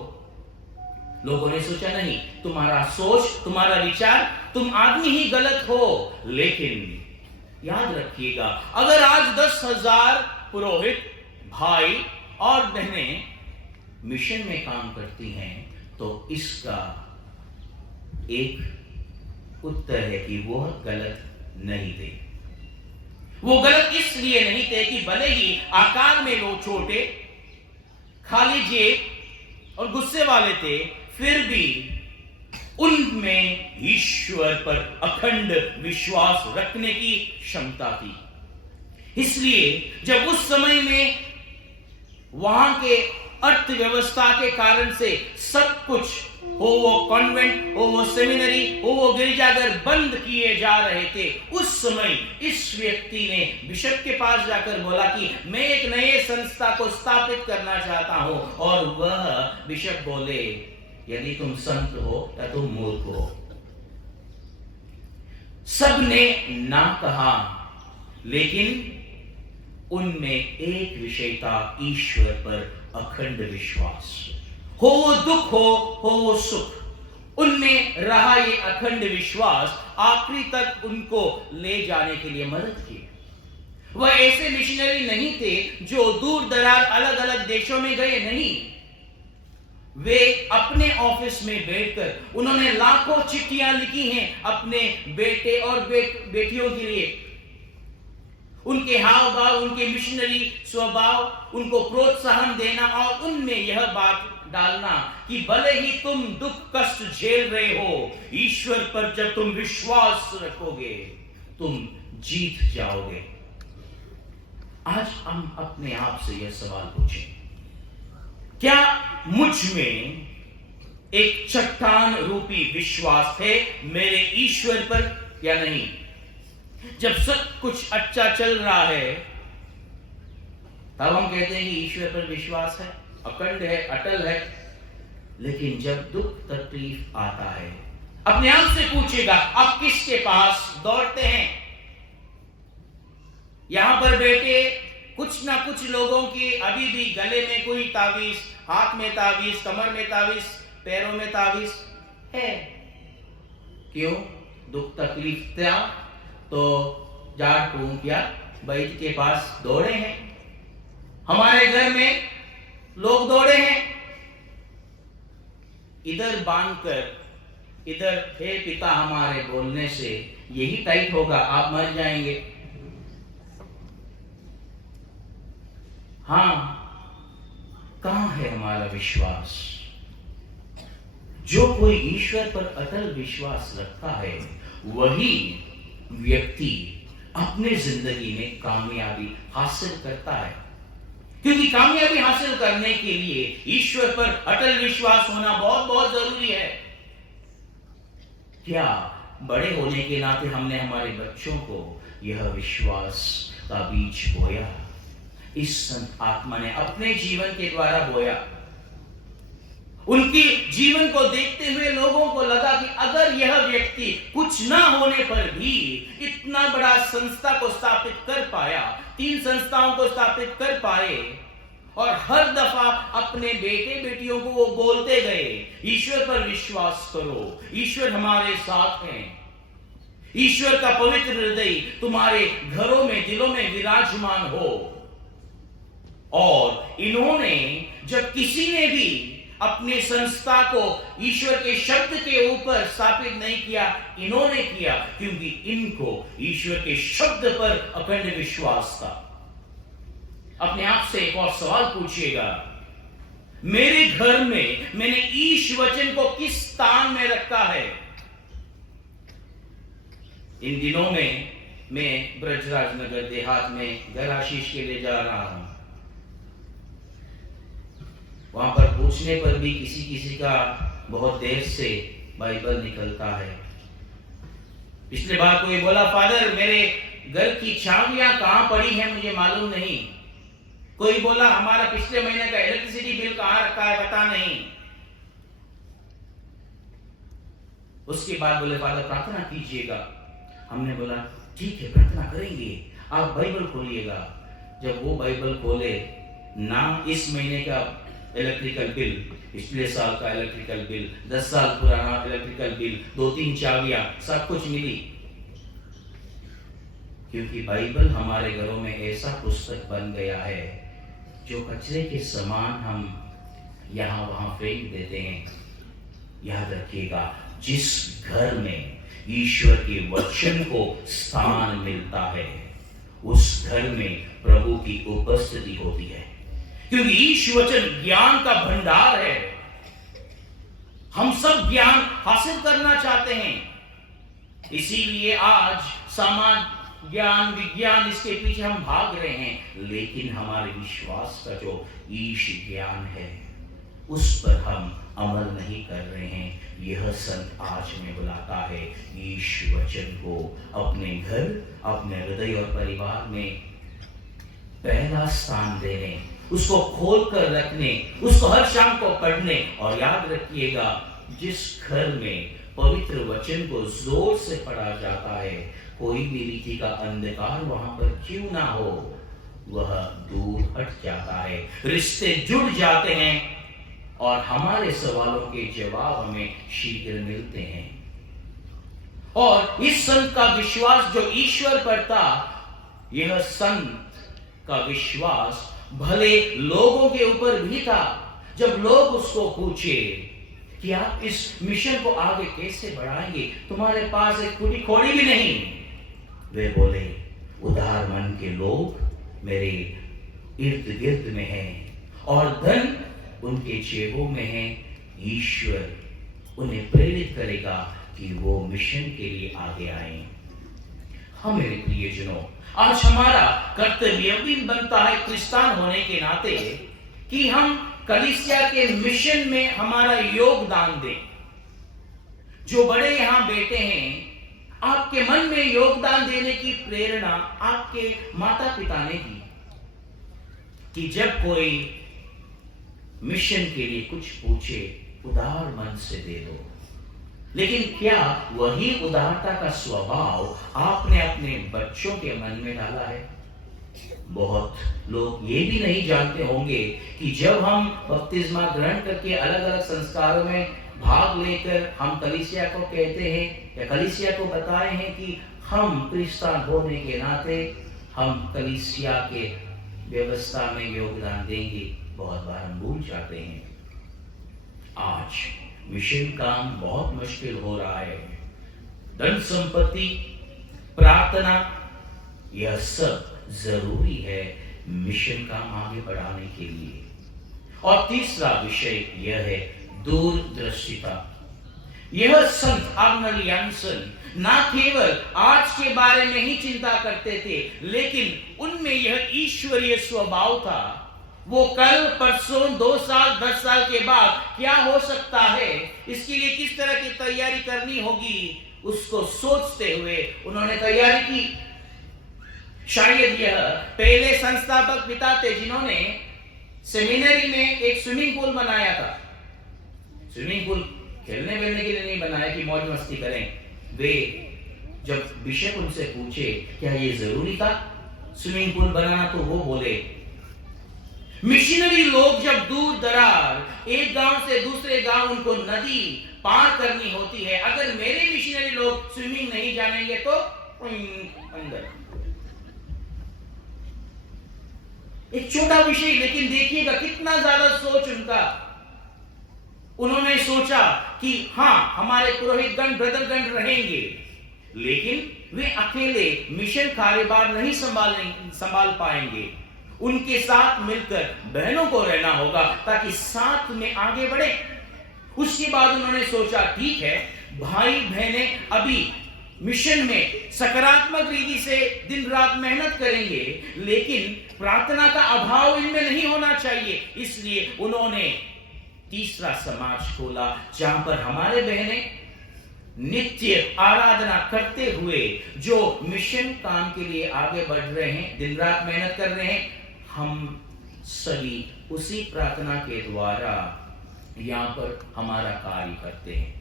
लोगों ने सोचा नहीं, तुम्हारा सोच, तुम्हारा विचार, तुम आदमी ही गलत हो। लेकिन याद रखिएगा, अगर आज 10,000 पुरोहित भाई और बहनें मिशन में काम करती हैं तो इसका एक उत्तर है कि वह गलत नहीं थे। वो गलत इसलिए नहीं थे कि भले ही आकार में वो छोटे, खाली जेब और गुस्से वाले थे, फिर भी उनमें ईश्वर पर अखंड विश्वास रखने की क्षमता थी। इसलिए जब उस समय में वहां के अर्थव्यवस्था के कारण से सब कुछ, हो वो कॉन्वेंट, हो वो सेमिनरी, हो वो गिरजाघर बंद किए जा रहे थे, उस समय इस व्यक्ति ने बिशप के पास जाकर बोला कि मैं एक नए संस्था को स्थापित करना चाहता हूं। और वह बिशप बोले, यदि तुम संत हो या तुम मूर्ख हो। सबने ना कहा, लेकिन उनमें एक विषय था, ईश्वर पर अखंड विश्वास। हो वो दुख हो वो सुख, उनमें रहा ये अखंड विश्वास आखिरी तक उनको ले जाने के लिए मदद की। वह ऐसे मिशनरी नहीं थे जो दूर दराज अलग अलग देशों में गए, नहीं। वे अपने ऑफिस में बैठकर उन्होंने लाखों चिट्ठियां लिखी हैं अपने बेटे और बेटियों के लिए। उनके हाव भाव, उनके मिशनरी स्वभाव, उनको प्रोत्साहन देना और उनमें यह बात डालना कि भले ही तुम दुख कष्ट झेल रहे हो, ईश्वर पर जब तुम विश्वास रखोगे तुम जीत जाओगे। आज हम अपने आप से यह सवाल पूछें, क्या मुझ में एक चट्टान रूपी विश्वास है मेरे ईश्वर पर या नहीं? जब सब कुछ अच्छा चल रहा है तब हम कहते हैं कि ईश्वर पर विश्वास है, अखंड है, अटल है। लेकिन जब दुख तकलीफ आता है, अपने आप से पूछेगा, आप किसके पास दौड़ते हैं? यहां पर बैठे कुछ ना कुछ लोगों के अभी भी गले में कोई तावीज, हाथ में तावीज, कमर में तावीज, पैरों में तावीज है। क्यों? दुख तकलीफ था तो जाट टूंकिया वैद्य के पास दौड़े हैं। हमारे घर में लोग दौड़े हैं, इधर बांधकर इधर हे पिता हमारे बोलने से यही टाइट होगा, आप मर जाएंगे। हां, कहां है हमारा विश्वास? जो कोई ईश्वर पर अटल विश्वास रखता है वही व्यक्ति अपने जिंदगी में कामयाबी हासिल करता है। क्योंकि कामयाबी हासिल करने के लिए ईश्वर पर अटल विश्वास होना बहुत बहुत जरूरी है। क्या बड़े होने के नाते हमने हमारे बच्चों को यह विश्वास का बीज बोया? इस संत आत्मा ने अपने जीवन के द्वारा बोया। उनकी जीवन को देखते हुए लोगों को लगा कि अगर यह व्यक्ति कुछ ना होने पर भी इतना बड़ा संस्था को स्थापित कर पाया, 3 संस्थाओं को स्थापित कर पाए, और हर दफा अपने बेटे बेटियों को वो बोलते गए, ईश्वर पर विश्वास करो, ईश्वर हमारे साथ हैं, ईश्वर का पवित्र हृदय तुम्हारे घरों में, दिलों में विराजमान हो। और इन्होंने, जब किसी ने भी अपने संस्था को ईश्वर के शब्द के ऊपर स्थापित नहीं किया, इन्होंने किया, क्योंकि इनको ईश्वर के शब्द पर अखंड विश्वास था। अपने आप से एक और सवाल पूछिएगा, मेरे घर में मैंने ईश वचन को किस स्थान में रखा है? इन दिनों में मैं ब्रजराज नगर देहात में घर आशीष के लिए जा रहा हूं। वहां पर पूछने पर भी किसी किसी का बहुत देर से बाइबल निकलता है। पिछले बार कोई बोला, फादर मेरे घर की चाबियां कहां पड़ी हैं मुझे मालूम नहीं। कोई बोला, हमारा पिछले महीने का इलेक्ट्रिसिटी बिल कहां रखा है पता नहीं। उसके बाद बोले, फादर प्रार्थना कीजिएगा। हमने बोला ठीक है, प्रार्थना करेंगे, आप बाइबल खोलिएगा। जब वो बाइबल खोले, ना इस महीने का इलेक्ट्रिकल बिल, पिछले साल का इलेक्ट्रिकल बिल, 10 साल पुराना इलेक्ट्रिकल बिल, 2-3 चाबियां, सब कुछ मिली। क्योंकि बाइबल हमारे घरों में ऐसा पुस्तक बन गया है जो कचरे के समान हम यहां वहां फेंक देते हैं। याद रखिएगा, जिस घर में ईश्वर के वचन को स्थान मिलता है, उस घर में प्रभु की उपस्थिति होती है। क्योंकि ईश वचन ज्ञान का भंडार है। हम सब ज्ञान हासिल करना चाहते हैं, इसीलिए आज सामान्य ज्ञान, विज्ञान, इसके पीछे हम भाग रहे हैं। लेकिन हमारे विश्वास का जो ईश ज्ञान है, उस पर हम अमल नहीं कर रहे हैं। यह संत आज में बुलाता है ईश वचन को अपने घर, अपने हृदय और परिवार में पहला स्थान देने, उसको खोल कर रखने, उसको हर शाम को पढ़ने। और याद रखिएगा, जिस घर में पवित्र वचन को जोर से पढ़ा जाता है, कोई भी रीति का अंधकार वहां पर क्यों ना हो, वह दूर हट जाता है, रिश्ते जुड़ जाते हैं और हमारे सवालों के जवाब हमें शीघ्र मिलते हैं। और इस संत का विश्वास जो ईश्वर पर था, यह संत का विश्वास भले लोगों के ऊपर भी था। जब लोग उसको पूछे कि आप इस मिशन को आगे कैसे बढ़ाएंगे, तुम्हारे पास एक फूटी कौड़ी भी नहीं, वे बोले, उदार मन के लोग मेरे इर्द गिर्द में हैं और धन उनके जेबों में है। ईश्वर उन्हें प्रेरित करेगा कि वो मिशन के लिए आगे आए। हाँ मेरे प्रियजनों, आज हमारा कर्तव्य भी बनता है क्रिस्तान होने के नाते कि हम कलीसिया के मिशन में हमारा योगदान दें। जो बड़े यहां बैठे हैं, आपके मन में योगदान देने की प्रेरणा आपके माता पिता ने दी कि जब कोई मिशन के लिए कुछ पूछे, उदार मन से दे दो। लेकिन क्या वही उदारता का स्वभाव आपने अपने बच्चों के मन में डाला है? बहुत लोग ये भी नहीं जानते होंगे कि जब हम बपतिस्मा ग्रहण करके अलग अलग संस्कारों में भाग लेकर हम कलीसिया को कहते हैं या कलीसिया को बताए हैं कि हम क्रिस्तान होने के नाते हम कलीसिया के व्यवस्था में योगदान देंगे, बहुत बार हम भूल जाते हैं। आज मिशन काम बहुत मुश्किल हो रहा है। धन संपत्ति, प्रार्थना, यह सब जरूरी है मिशन काम आगे बढ़ाने के लिए। और तीसरा विषय यह है दूरदर्शिता। यह संत आग्नेल यानसन ना केवल आज के बारे में ही चिंता करते थे, लेकिन उनमें यह ईश्वरीय स्वभाव था। वो कल, परसों, 2 साल, 10 साल के बाद क्या हो सकता है, इसके लिए किस तरह की तैयारी करनी होगी, उसको सोचते हुए उन्होंने तैयारी की। शायद यह पहले संस्थापक पिता थे जिन्होंने सेमिनरी में एक स्विमिंग पूल बनाया था। स्विमिंग पूल खेलने वेलने के लिए नहीं बनाया कि मौज मस्ती करें। वे जब बिशप उनसे पूछे क्या ये जरूरी था स्विमिंग पूल बनाना, तो वो बोले मिशनरी लोग जब दूर दरार एक गांव से दूसरे गांव उनको नदी पार करनी होती है, अगर मेरे मिशनरी लोग स्विमिंग नहीं जानेंगे तो अंदर। एक छोटा विषय, लेकिन देखिएगा कितना ज्यादा सोच उनका। उन्होंने सोचा कि हाँ, हमारे पुरोहितगण ब्रदरगण रहेंगे, लेकिन वे अकेले मिशन कार्यभार नहीं संभाल पाएंगे। उनके साथ मिलकर बहनों को रहना होगा ताकि साथ में आगे बढ़े। उसके बाद उन्होंने सोचा ठीक है, भाई बहनें अभी मिशन में सकारात्मक रीति से दिन रात मेहनत करेंगे, लेकिन प्रार्थना का अभाव इनमें नहीं होना चाहिए। इसलिए उन्होंने तीसरा समाज खोला जहां पर हमारे बहनें नित्य आराधना करते हुए जो मिशन काम के लिए आगे बढ़ रहे हैं, दिन रात मेहनत कर रहे हैं, हम सभी उसी प्रार्थना के द्वारा यहां पर हमारा कार्य करते हैं।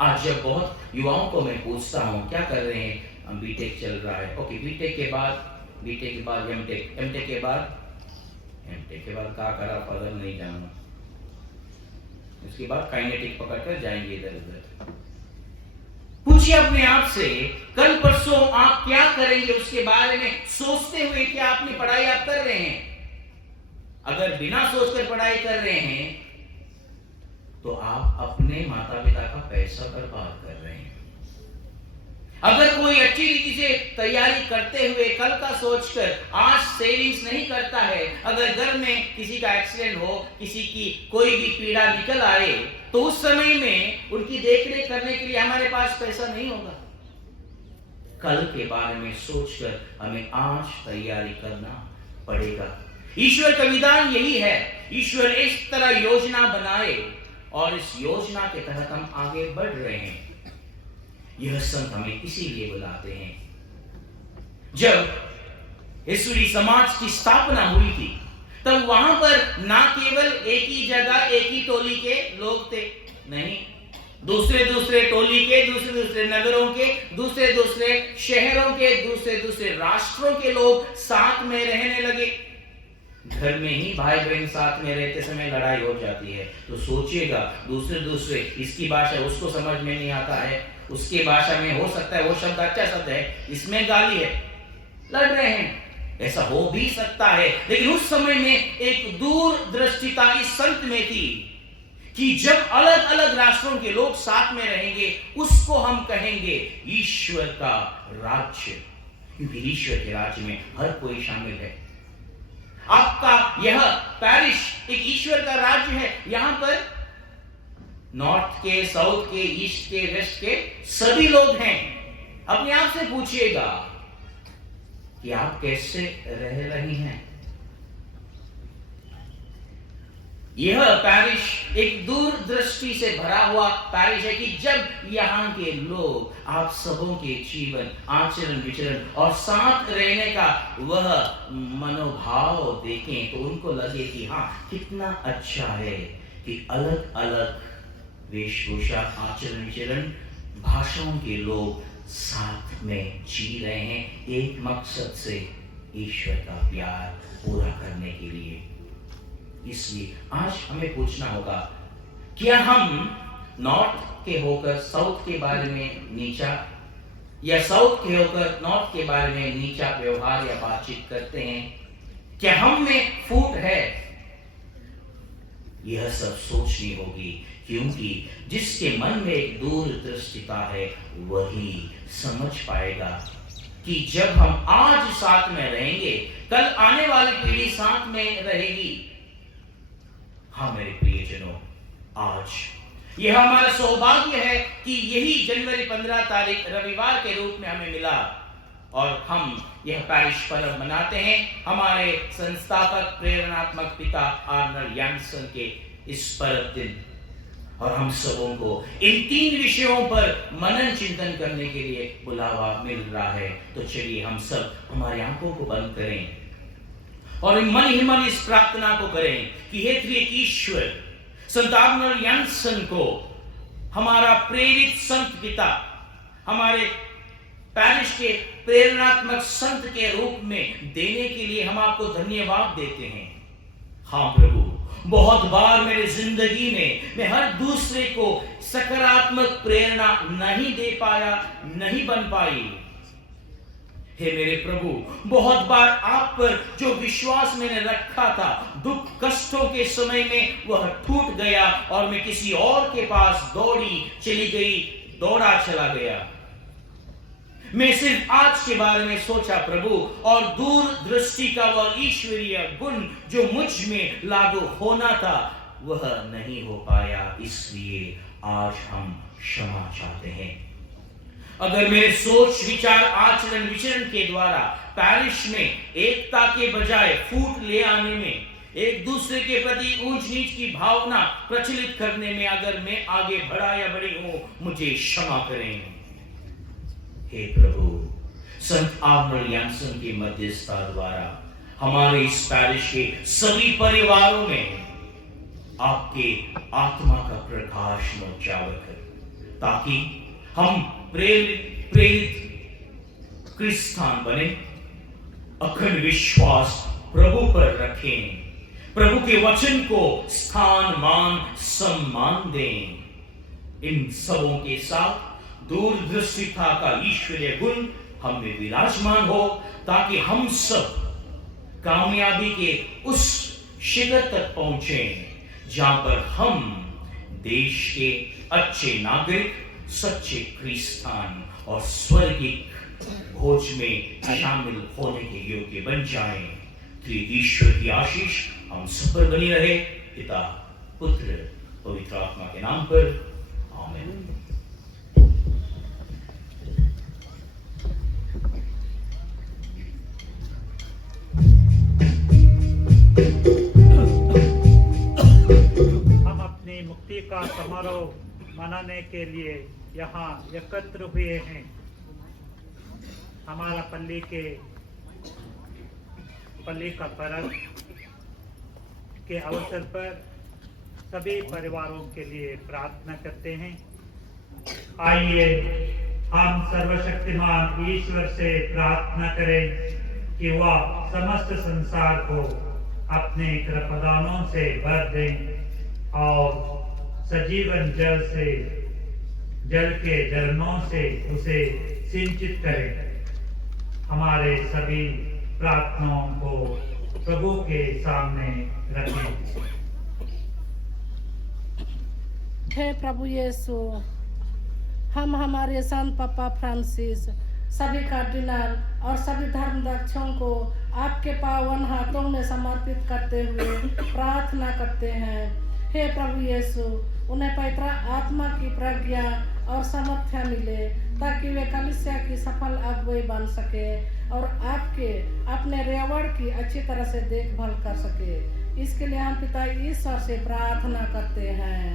आज जब बहुत युवाओं को मैं पूछता हूं क्या कर रहे हैं, बीटेक चल रहा है, ओके, बीटेक के बाद एमटेक के बाद क्या करा फादर नहीं जानना, उसके बाद काइनेटिक पकड़कर जाएंगे इधर उधर। पूछिए अपने आप से, कल परसों आप क्या करेंगे उसके बारे में सोचते हुए क्या अपनी पढ़ाई आप कर रहे हैं? अगर बिना सोचकर पढ़ाई कर रहे हैं तो आप अपने माता पिता का पैसा बर्बाद कर रहे हैं। अगर कोई अच्छी रीति से तैयारी करते हुए कल का सोचकर आज सेविंग्स नहीं करता है, अगर घर में किसी का एक्सीडेंट हो, किसी की कोई भी पीड़ा निकल आए, तो उस समय में उनकी देखरेख करने के लिए हमारे पास पैसा नहीं होगा। कल के बारे में सोचकर हमें आज तैयारी करना पड़ेगा। ईश्वर का विधान यही है, ईश्वर इस तरह योजना बनाए और इस योजना के तहत हम आगे बढ़ रहे हैं। यह संत हमें इसीलिए बुलाते हैं। जब ईश्वरी समाज की स्थापना हुई थी तब वहां पर ना केवल एक ही जगह एक ही टोली के लोग थे, नहीं, दूसरे टोली के, दूसरे नगरों के, दूसरे शहरों के, दूसरे राष्ट्रों के लोग साथ में रहने लगे। घर में ही भाई बहन साथ में रहते समय लड़ाई हो जाती है, तो सोचिएगा दूसरे इसकी भाषा उसको समझ में नहीं आता है, उसके भाषा में हो सकता है वो शब्द अच्छा शब्द है, इसमें गाली है, लड़ रहे हैं, ऐसा हो भी सकता है। लेकिन उस समय में एक दूरदृष्टिता इस संत में थी कि जब अलग अलग राष्ट्रों के लोग साथ में रहेंगे उसको हम कहेंगे ईश्वर का राज्य, क्योंकि ईश्वर के राज्य में हर कोई शामिल है। आपका यह पैरिश एक ईश्वर का राज्य है। यहां पर नॉर्थ के, साउथ के, ईस्ट के, वेस्ट के सभी लोग हैं। अपने आप से पूछिएगा कि आप कैसे रह रही हैं। यह पैरिश एक दूरदृष्टि से भरा हुआ पैरिश है कि जब यहाँ के लोग आप सबों के जीवन, आचरण विचरण और साथ रहने का वह मनोभाव देखें तो उनको लगे कि हाँ, कितना अच्छा है कि अलग अलग वेशभूषा, आचरण विचरण, भाषाओं के लोग साथ में जी रहे हैं एक मकसद से, ईश्वर का प्यार पूरा करने के लिए। इसलिए आज हमें पूछना होगा, क्या हम नॉर्थ के होकर साउथ के बारे में नीचा, या साउथ के होकर नॉर्थ के बारे में नीचा व्यवहार या बातचीत करते हैं? क्या हम में फूट है? यह सब सोचनी होगी, क्योंकि जिसके मन में एक दूरदृष्टिता है वही समझ पाएगा कि जब हम आज साथ में रहेंगे, कल आने वाली पीढ़ी साथ में रहेगी। हाँ मेरे प्रियजनों, आज यह हमारा सौभाग्य है कि यही जनवरी 15 तारीख रविवार के रूप में हमें मिला और हम यह पैरिश पर्व मनाते हैं हमारे संस्थापक प्रेरणात्मक पिता आर्नल्ड यान्सन के इस पर्व दिन। और हम सबों को इन 3 विषयों पर मनन चिंतन करने के लिए बुलावा मिल रहा है। तो चलिए हम सब हमारी आंखों को बंद करें और मन ही मन इस प्रार्थना को करें कि हे त्रिएक ईश्वर, संत आर्नल्ड यान्सन को हमारा प्रेरित संत पिता, हमारे पैरिश के प्रेरणात्मक संत के रूप में देने के लिए हम आपको धन्यवाद देते हैं। हाँ प्रभु, बहुत बार मेरे जिंदगी में मैं हर दूसरे को सकारात्मक प्रेरणा नहीं दे पाया, नहीं बन पाई। हे मेरे प्रभु, बहुत बार आप पर जो विश्वास मैंने रखा था, दुख कष्टों के समय में वह टूट गया और मैं किसी और के पास दौड़ी चली गई, दौड़ा चला गया। मैं सिर्फ आज के बारे में सोचा प्रभु, और दूरदृष्टि का वह ईश्वरीय गुण जो मुझ में लागू होना था वह नहीं हो पाया। इसलिए आज हम क्षमा चाहते हैं। अगर मेरे सोच विचार आचरण विचरण के द्वारा पैरिश में एकता के बजाय फूट ले आने में, एक दूसरे के प्रति ऊंच नीच की भावना प्रचलित करने में अगर मैं आगे बढ़ा या बढ़ी हूं, मुझे क्षमा करें। हे प्रभु, संत आर्नल्ड यानसन की मध्यस्थता द्वारा हमारे इस पैरिश के सभी परिवारों में आपके आत्मा का प्रकाश नौचावर कर, ताकि हम प्रेरित क्रिस्तान बने, अखंड विश्वास प्रभु पर रखें, प्रभु के वचन को स्थान मान सम्मान दें। इन सबों के साथ दूरदृष्टिता का ईश्वरीय गुण हम में विराजमान हो, ताकि हम सब कामयाबी के उस शिखर तक पहुंचे जहां पर हम देश के अच्छे नागरिक, सच्चे क्रिस्तान और स्वर्गिक भोज में शामिल होने के योग्य बन जाएं। ईश्वर की आशीष हम सब पर बनी रहे। पिता, पुत्र, पवित्र आत्मा के नाम पर आमीन। हम अपनी मुक्ति का समारोह मनाने के लिए यहाँ एकत्र हुए हैं। हमारा पल्ली का पर्व के अवसर पर सभी परिवारों के लिए प्रार्थना करते हैं। आइए हम सर्वशक्तिमान ईश्वर से प्रार्थना करें कि वह समस्त संसार को अपने कृपादानों से भर दें और सजीवन जल के झरनों से उसे सिंचित करें। हमारे सभी प्रार्थनाओं को प्रभु के सामने रखें। हे प्रभु यीशु, हम हमारे संत पापा फ्रांसिस, सभी कार्डिनल और सभी धर्मदक्षों को आपके पावन हाथों में समर्पित करते हुए प्रार्थना करते हैं। हे प्रभु यीशु, उन्हें पवित्र आत्मा की प्रज्ञा और सामर्थ्य मिले, ताकि वे कलीसिया की सफल अगुवाई बन सके और आपके अपने रेवड़ की अच्छी तरह से देखभाल कर सके। इसके लिए हम पिता ईश्वर से प्रार्थना करते हैं।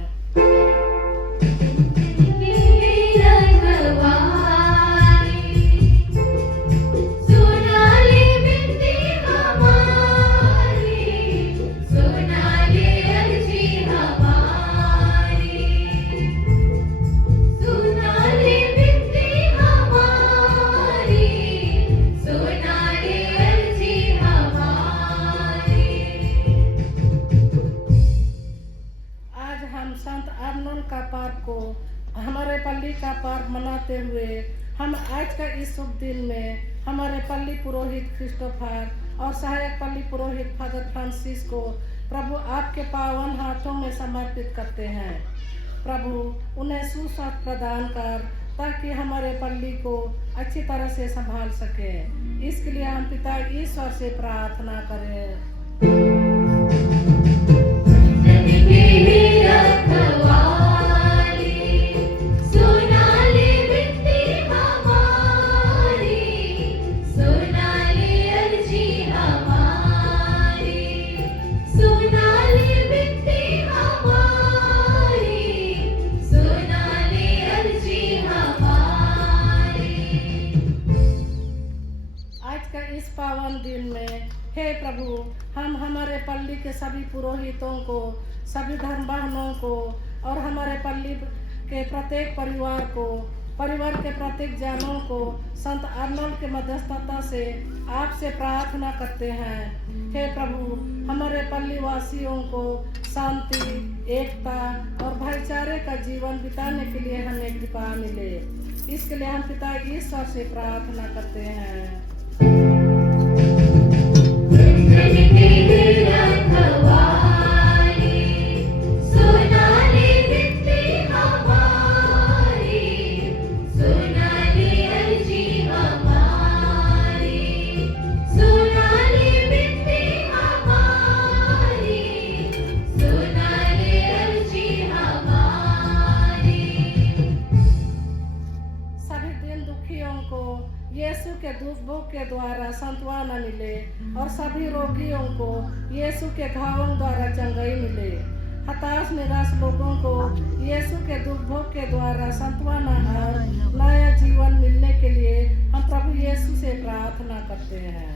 हमारे पल्ली का पर्व मनाते हुए हम आज का इस शुभ दिन में हमारे पल्ली पुरोहित क्रिस्टोफर और सहायक पल्ली पुरोहित फादर फ्रांसिस को प्रभु आपके पावन हाथों में समर्पित करते हैं। प्रभु उन्हें सुस्वास्थ्य प्रदान कर, ताकि हमारे पल्ली को अच्छी तरह से संभाल सके। इसके लिए हम पिता ईश्वर से प्रार्थना करें। दिन में हे प्रभु, हम हमारे पल्ली के सभी पुरोहितों को, सभी धर्म बहनों को और हमारे पल्ली के प्रत्येक परिवार को परिवार के प्रत्येक जानों को संत अर्नोल्ड के मध्यस्थता से आपसे प्रार्थना करते हैं। हे प्रभु, हमारे पल्ली वासियों को शांति, एकता और भाईचारे का जीवन बिताने के लिए हमें कृपा मिले। इसके लिए हम पिता ईश्वर से प्रार्थना करते हैं। यीशु के दुखों के द्वारा सांत्वना मिले और सभी रोगियों को यीशु के घावों द्वारा चंगाई मिले। हताश निराश लोगों को यीशु के दुखों के द्वारा सांत्वना और नया जीवन मिलने के लिए हम प्रभु यीशु से प्रार्थना करते हैं।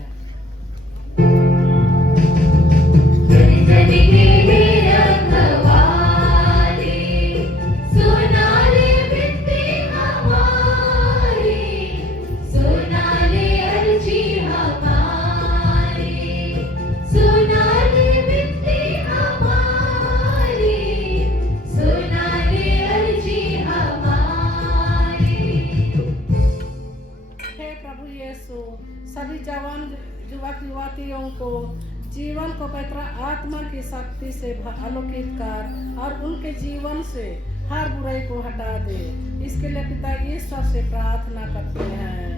सभी जवान युवक युवतियों को जीवन को पवित्र आत्मा की शक्ति से आलोकित कर और उनके जीवन से हर बुराई को हटा दे। इसके लिए पिता ईश्वर से प्रार्थना करते हैं।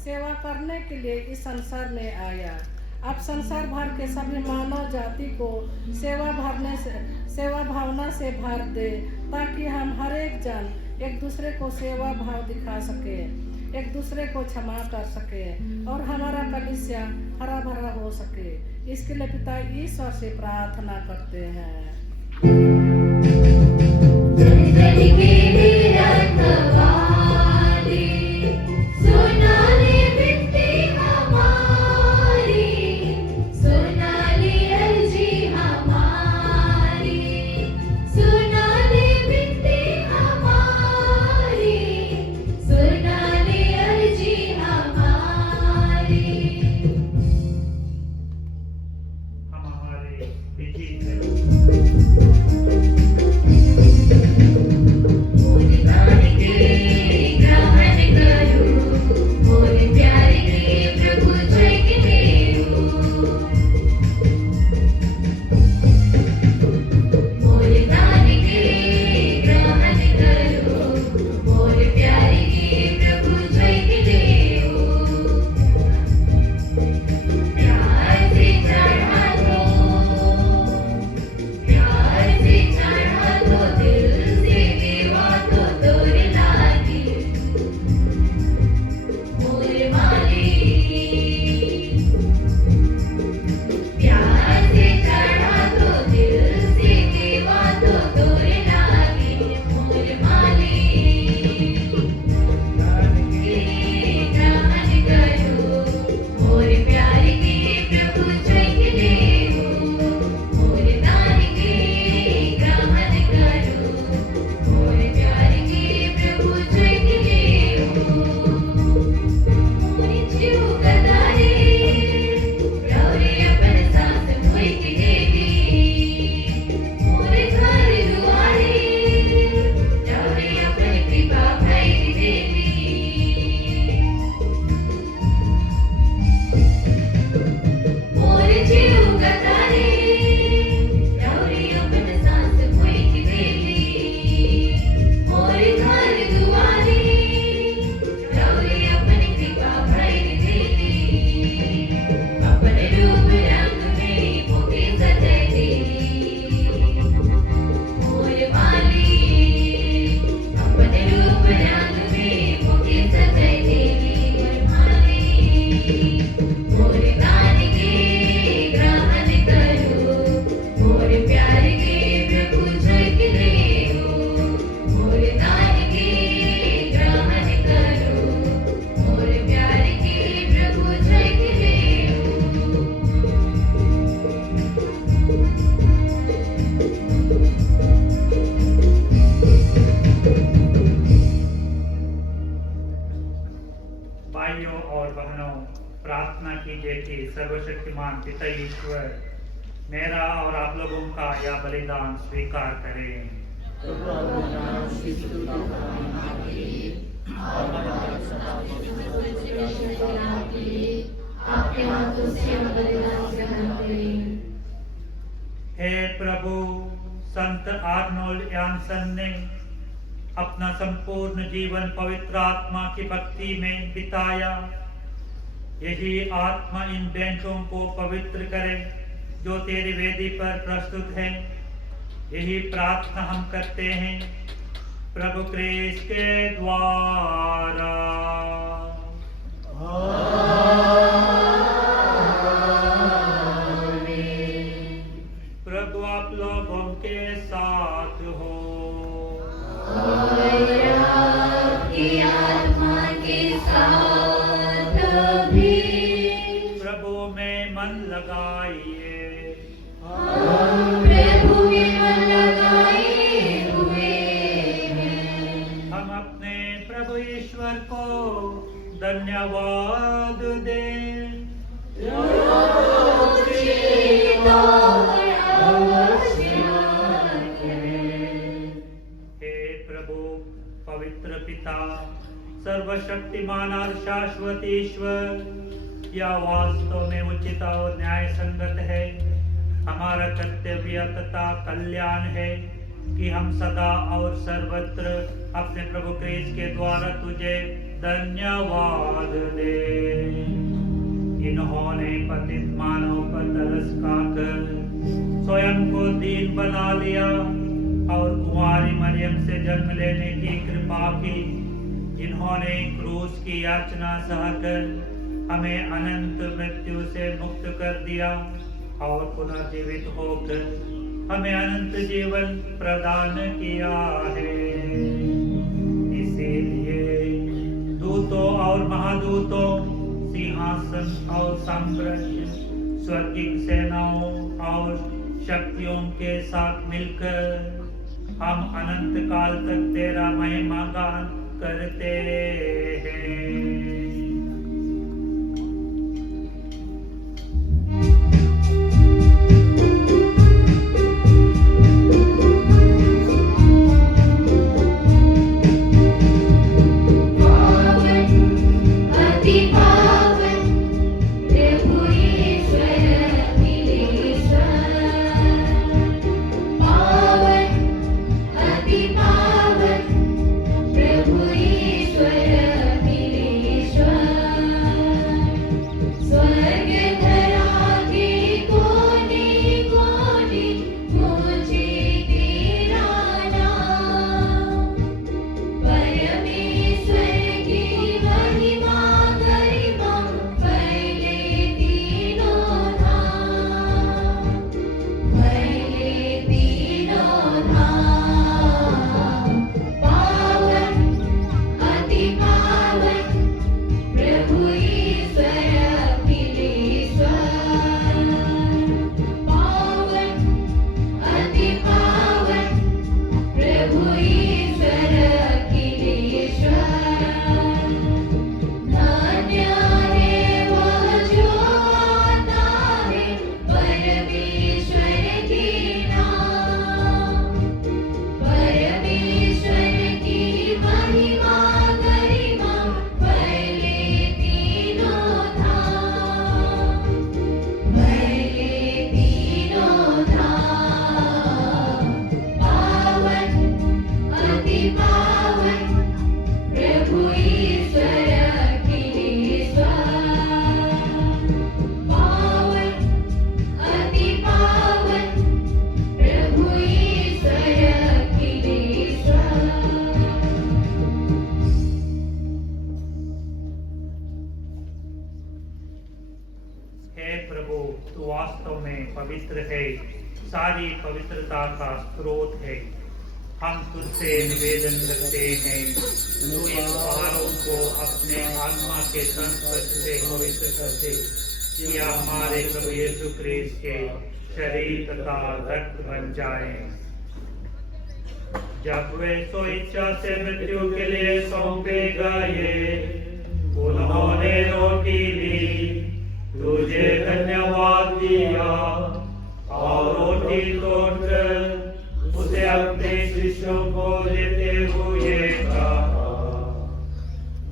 सेवा करने के लिए इस संसार में आया। अब संसार भर के सभी मानव जाति को सेवा भावना से भर दे, ताकि हम हर एक जन एक दूसरे को सेवा भाव दिखा सके, एक दूसरे को क्षमा कर सके और हमारा कलीसिया हरा भरा हो सके। इसके लिए पिता ईश्वर से प्रार्थना करते हैं। हम सर्वशक्तिमान पिता ईश्वर मेरा और आप लोगों का यह बलिदान स्वीकार करें। हे प्रभु, संत आर्नोल्ड यानसन ने अपना संपूर्ण जीवन पवित्र आत्मा की भक्ति में बिताया। यही आत्मा इन बेंचों को पवित्र करे जो तेरी वेदी पर प्रस्तुत है। यही प्रार्थना हम करते हैं प्रभु क्रिस्त के द्वारा। प्रभु आप लोगों के साथ हो। प्रभु में मन लगाइए। हम अपने प्रभु ईश्वर को धन्यवाद दें। हे प्रभु, पवित्र पिता, सर्वशक्तिमान और शाश्वत ईश्वर, यह वास्तव में उचित और न्याय संगत है, हमारा कर्तव्य तथा कल्याण है कि हम सदा और सर्वत्र अपने प्रभु क्रिस्त के द्वारा तुझे धन्यवाद दें। इन्होंने पतित मानव पर तरस खाकर स्वयं को दीन बना लिया और कुंवारी मरियम से जन्म लेने की कृपा की। इन्होंने क्रूस की याचना सहकर हमें अनंत मृत्यु से मुक्त कर दिया और पुनर्जीवित होकर हमें अनंत जीवन प्रदान किया है। इसीलिए दूतों और महादूतों, सिंहासन और साम्राज्य, स्वर्गीय सेनाओं और शक्तियों के साथ मिलकर हम अनंत काल तक तेरा महिमा गान करते हैं। पवित्र है, सारी पवित्रता का स्रोत है। हम तुझसे निवेदन करते हैं, तू इन पहाड़ों को अपने आत्मा के संस्पर्श से पवित्र कर दे, कि हमारे प्रभु यीशु क्रिस्त के शरीर तथा रक्त बन जाए। जब वे सो इच्छा से मृत्यु के लिए सौंपे गए, उन्होंने रोटी ली, तुझे धन्यवाद दिया और रोटी तोड़कर उसे अपने शिष्यों को देते हुए कहा,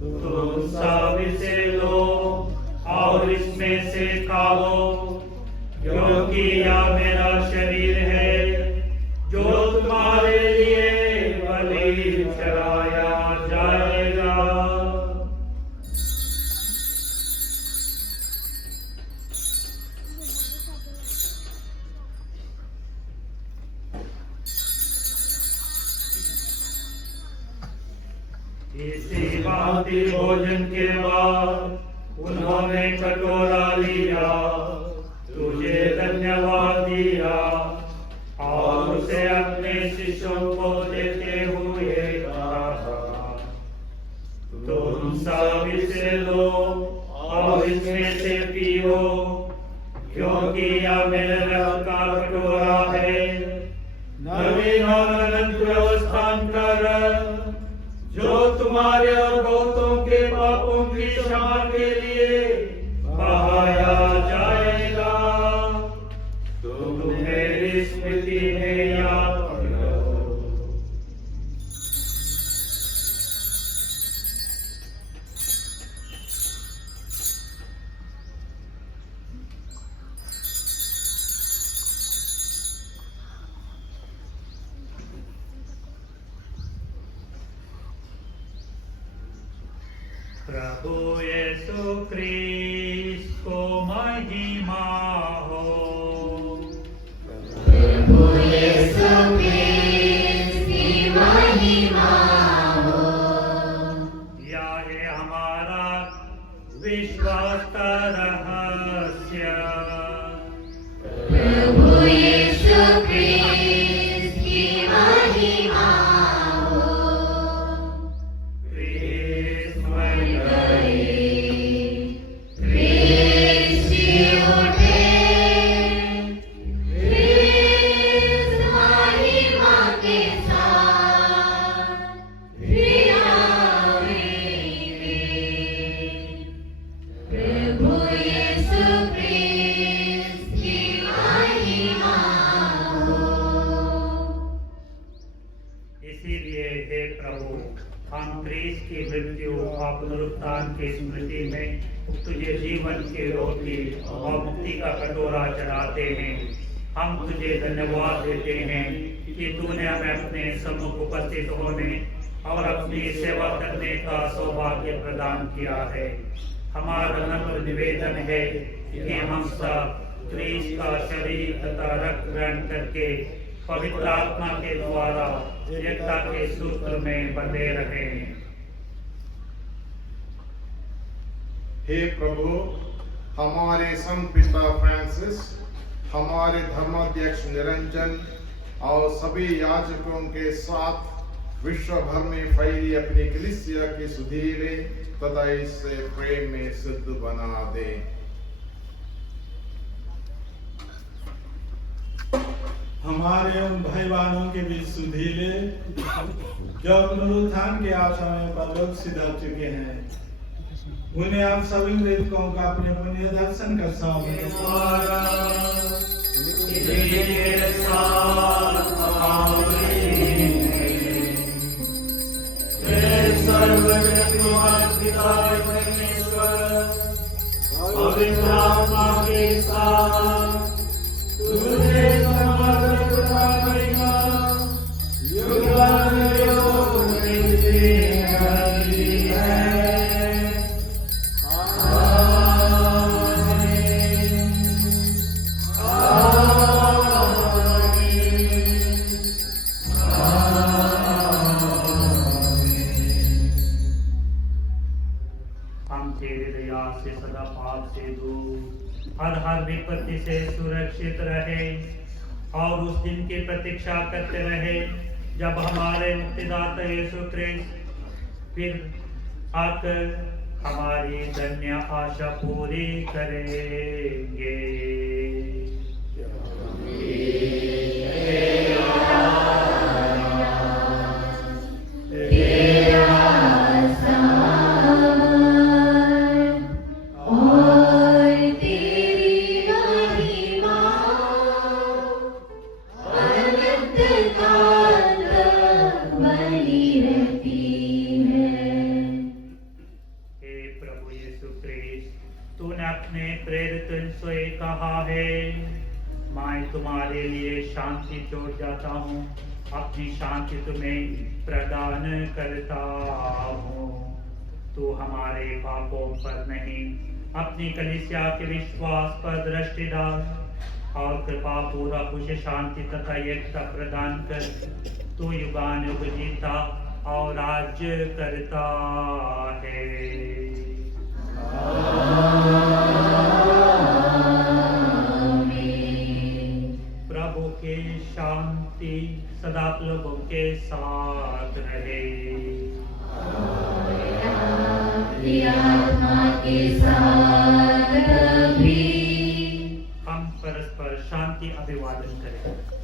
तुम सब इसे लो और इसमें से खाओ, क्योंकि यह मेरा शरीर है जो तुम्हारे लिए बलि चढ़ाया जाएगा। इसी भांति भोजन के बाद उन्होंने कटोरा लिया, तुझे धन्यवाद दिया और उसे अपने शिष्यों को देते हुए कहा, तुम सब इसे लो और इसमें से पियो, क्योंकि यह मेरे रक्त का कटोरा है, नवीन और अनंत व्यवस्थान का रक्त, जो तुम्हारे और बहुतों के पापों की क्षमा के लिए बहाया जाएगा। तुम मेरी स्मृति में याद करो। प्रभु यीशु क्रिस्ट को महिमा हो। प्रभु यीशु क्रिस्ट की महिमा हो। यह है हमारा विश्वास का रहस्य। प्रभु यीशु क्रिस्ट की महिमा हो। इसीलिए हे प्रभु, हम क्रिस्त की मृत्यु और पुनरुत्थान की स्मृति में तुझे जीवन की रोटी और मुक्ति का कटोरा चढ़ाते हैं। हम तुझे धन्यवाद देते हैं कि तूने हमें अपने सम्मुख उपस्थित होने और अपनी सेवा करने का सौभाग्य प्रदान किया है। हमारा नम्र निवेदन है कि हम सब क्रिस्त का शरीर तथा रक्त ग्रहण करके पवित्र आत्मा के द्वारा एकता के सूत्र में बंधे रहें। हे प्रभु, हमारे संत पिता फ्रांसिस, हमारे धर्माध्यक्ष निरंजन और सभी याजकों के साथ विश्व भर में फैली अपनी कलीसिया की सुधीरे तथा इससे प्रेम में सिद्ध बना दे। हमारे उन भाई बहनों के बीच सुधीले जो पुनरुत्थान के आशा में परलोक सिधा चुके हैं, उन्हें आप सभी मृतकों का अपने पुण्य दर्शन का सौभाग्य हर विपत्ति से सुरक्षित रहे और उस दिन की प्रतीक्षा करते रहे जब हमारे मुक्तिदाता यीशु क्रिस्त फिर आकर हमारी धन्य आशा पूरी करेंगे। और काल बनी रहती है। हे प्रभु यीशु क्रिस्ट, तूने अपने प्रेरितों से कहा है, मैं तुम्हारे लिए शांति छोड़ जाता हूँ, अपनी शांति तुम्हें प्रदान करता हूँ। तू हमारे पापों पर नहीं, अपनी कलीसिया के विश्वास पर दृष्टि डाल और कृपा पूर्वक उसे शांति तथा एकता प्रदान कर। तू युगानुयुग जीता और राज्य करता है। प्रभु की शांति सदा आप लोगों के साथ रहे। आत्मा के साथ भी। हम परस्पर शांति अभिवादन करें।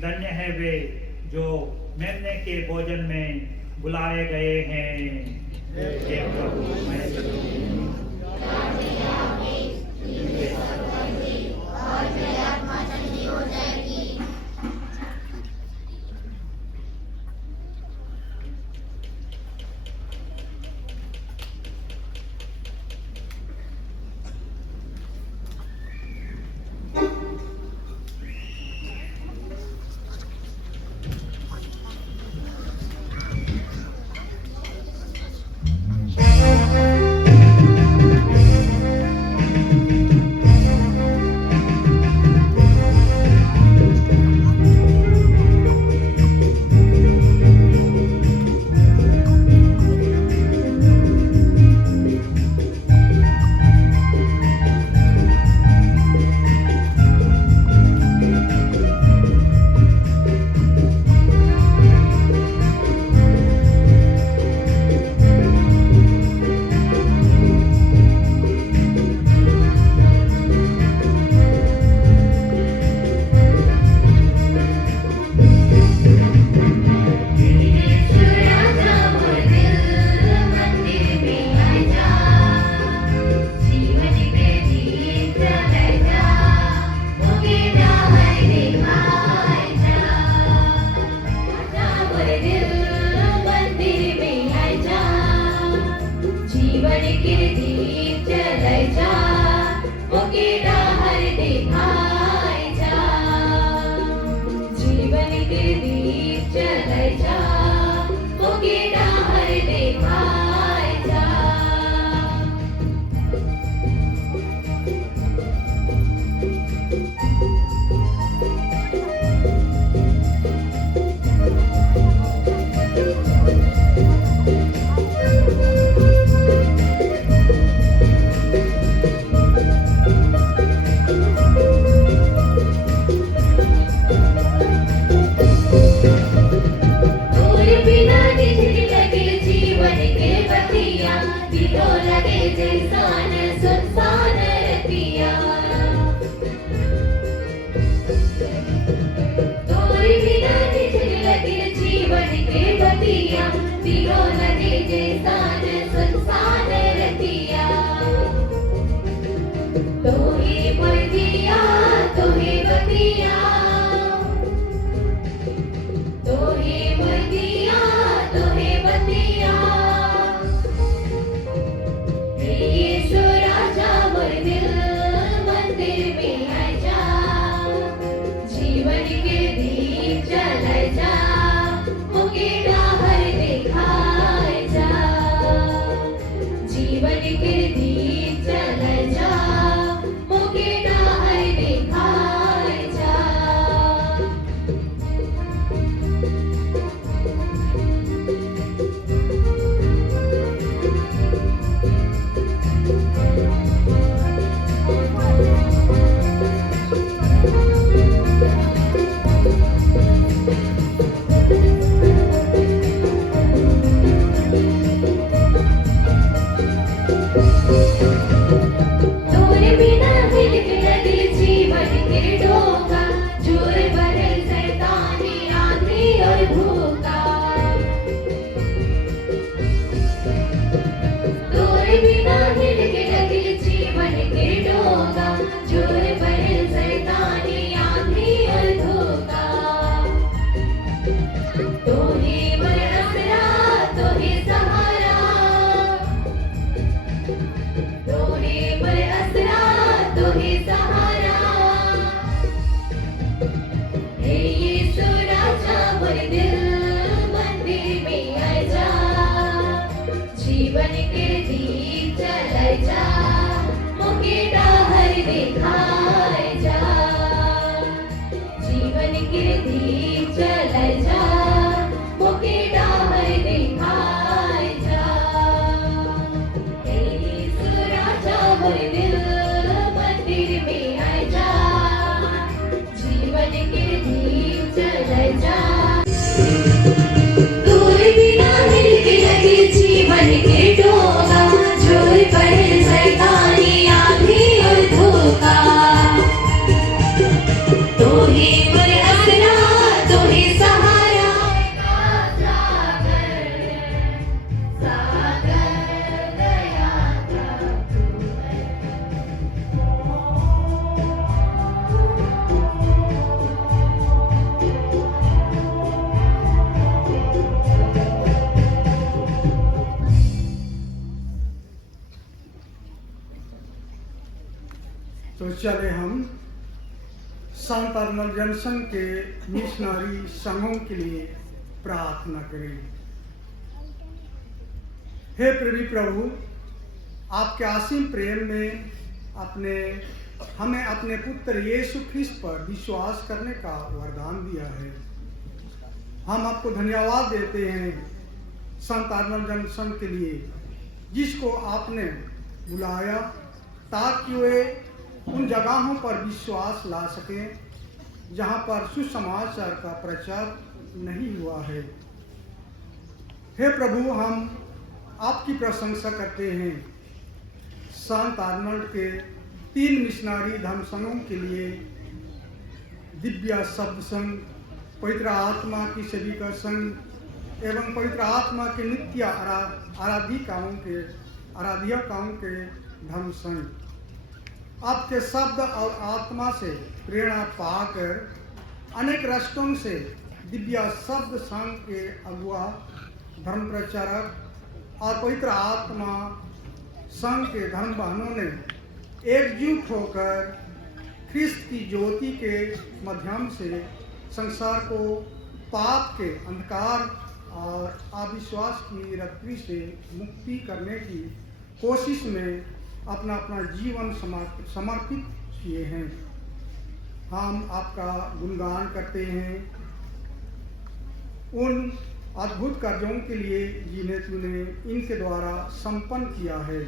धन्य है वे जो मेमने के भोजन में बुलाए गए हैं। हे प्रभु, जीवन के दीप जलाए जा, मुके डाहर दिखाए जा। जीवन के दीप जलाए जा, मुके डाहर दिखाए जा। जीवन के दीप जलाए जा, मुके डाहर दिखाए जा। यीशु राजा मोर दिल मंदिर में आए जा, जीवन के दीप जलाए जा। दूर बिना मिलके लगे जीवन के डोगा, जोर पड़े शैतानी आंधी और धोखा। तो ही मोर असरा, तो ही सहारा, सागर सागर दया का तू है। तो चले हम संत अर्नल जनसन के मिशनरी संघों के लिए प्रार्थना करें। हे प्रभु, आपके असीम प्रेम में हमें अपने पुत्र यीशु ख्रिस्त पर विश्वास करने का वरदान दिया है। हम आपको धन्यवाद देते हैं संत अर्नल जनसन के लिए, जिसको आपने बुलाया ताकि वे उन जगहों पर विश्वास ला सकें जहां पर सुसमाचार का प्रचार नहीं हुआ है। हे प्रभु, हम आपकी प्रशंसा करते हैं संत आर्नल्ड के 3 मिशनरी धर्म संघों के लिए दिव्य शब्द संघ, पवित्र आत्मा की सेविका संघ एवं पवित्र आत्मा के नित्य आराधिकाओं के धर्म संघ। आपके शब्द और आत्मा से प्रेरणा पाकर अनेक राष्ट्रों से दिव्य शब्द संघ के अगुआ, धर्म प्रचारक और पवित्र आत्मा संघ के धर्म बहनों ने एकजुट होकर ख्रिस्त की ज्योति के माध्यम से संसार को पाप के अंधकार और अविश्वास की रत्ती से मुक्ति करने की कोशिश में अपना जीवन समर्पित किए हैं। हम आपका गुणगान करते हैं उन अद्भुत कार्यों के लिए जिन्हें तूने इनके द्वारा संपन्न किया है।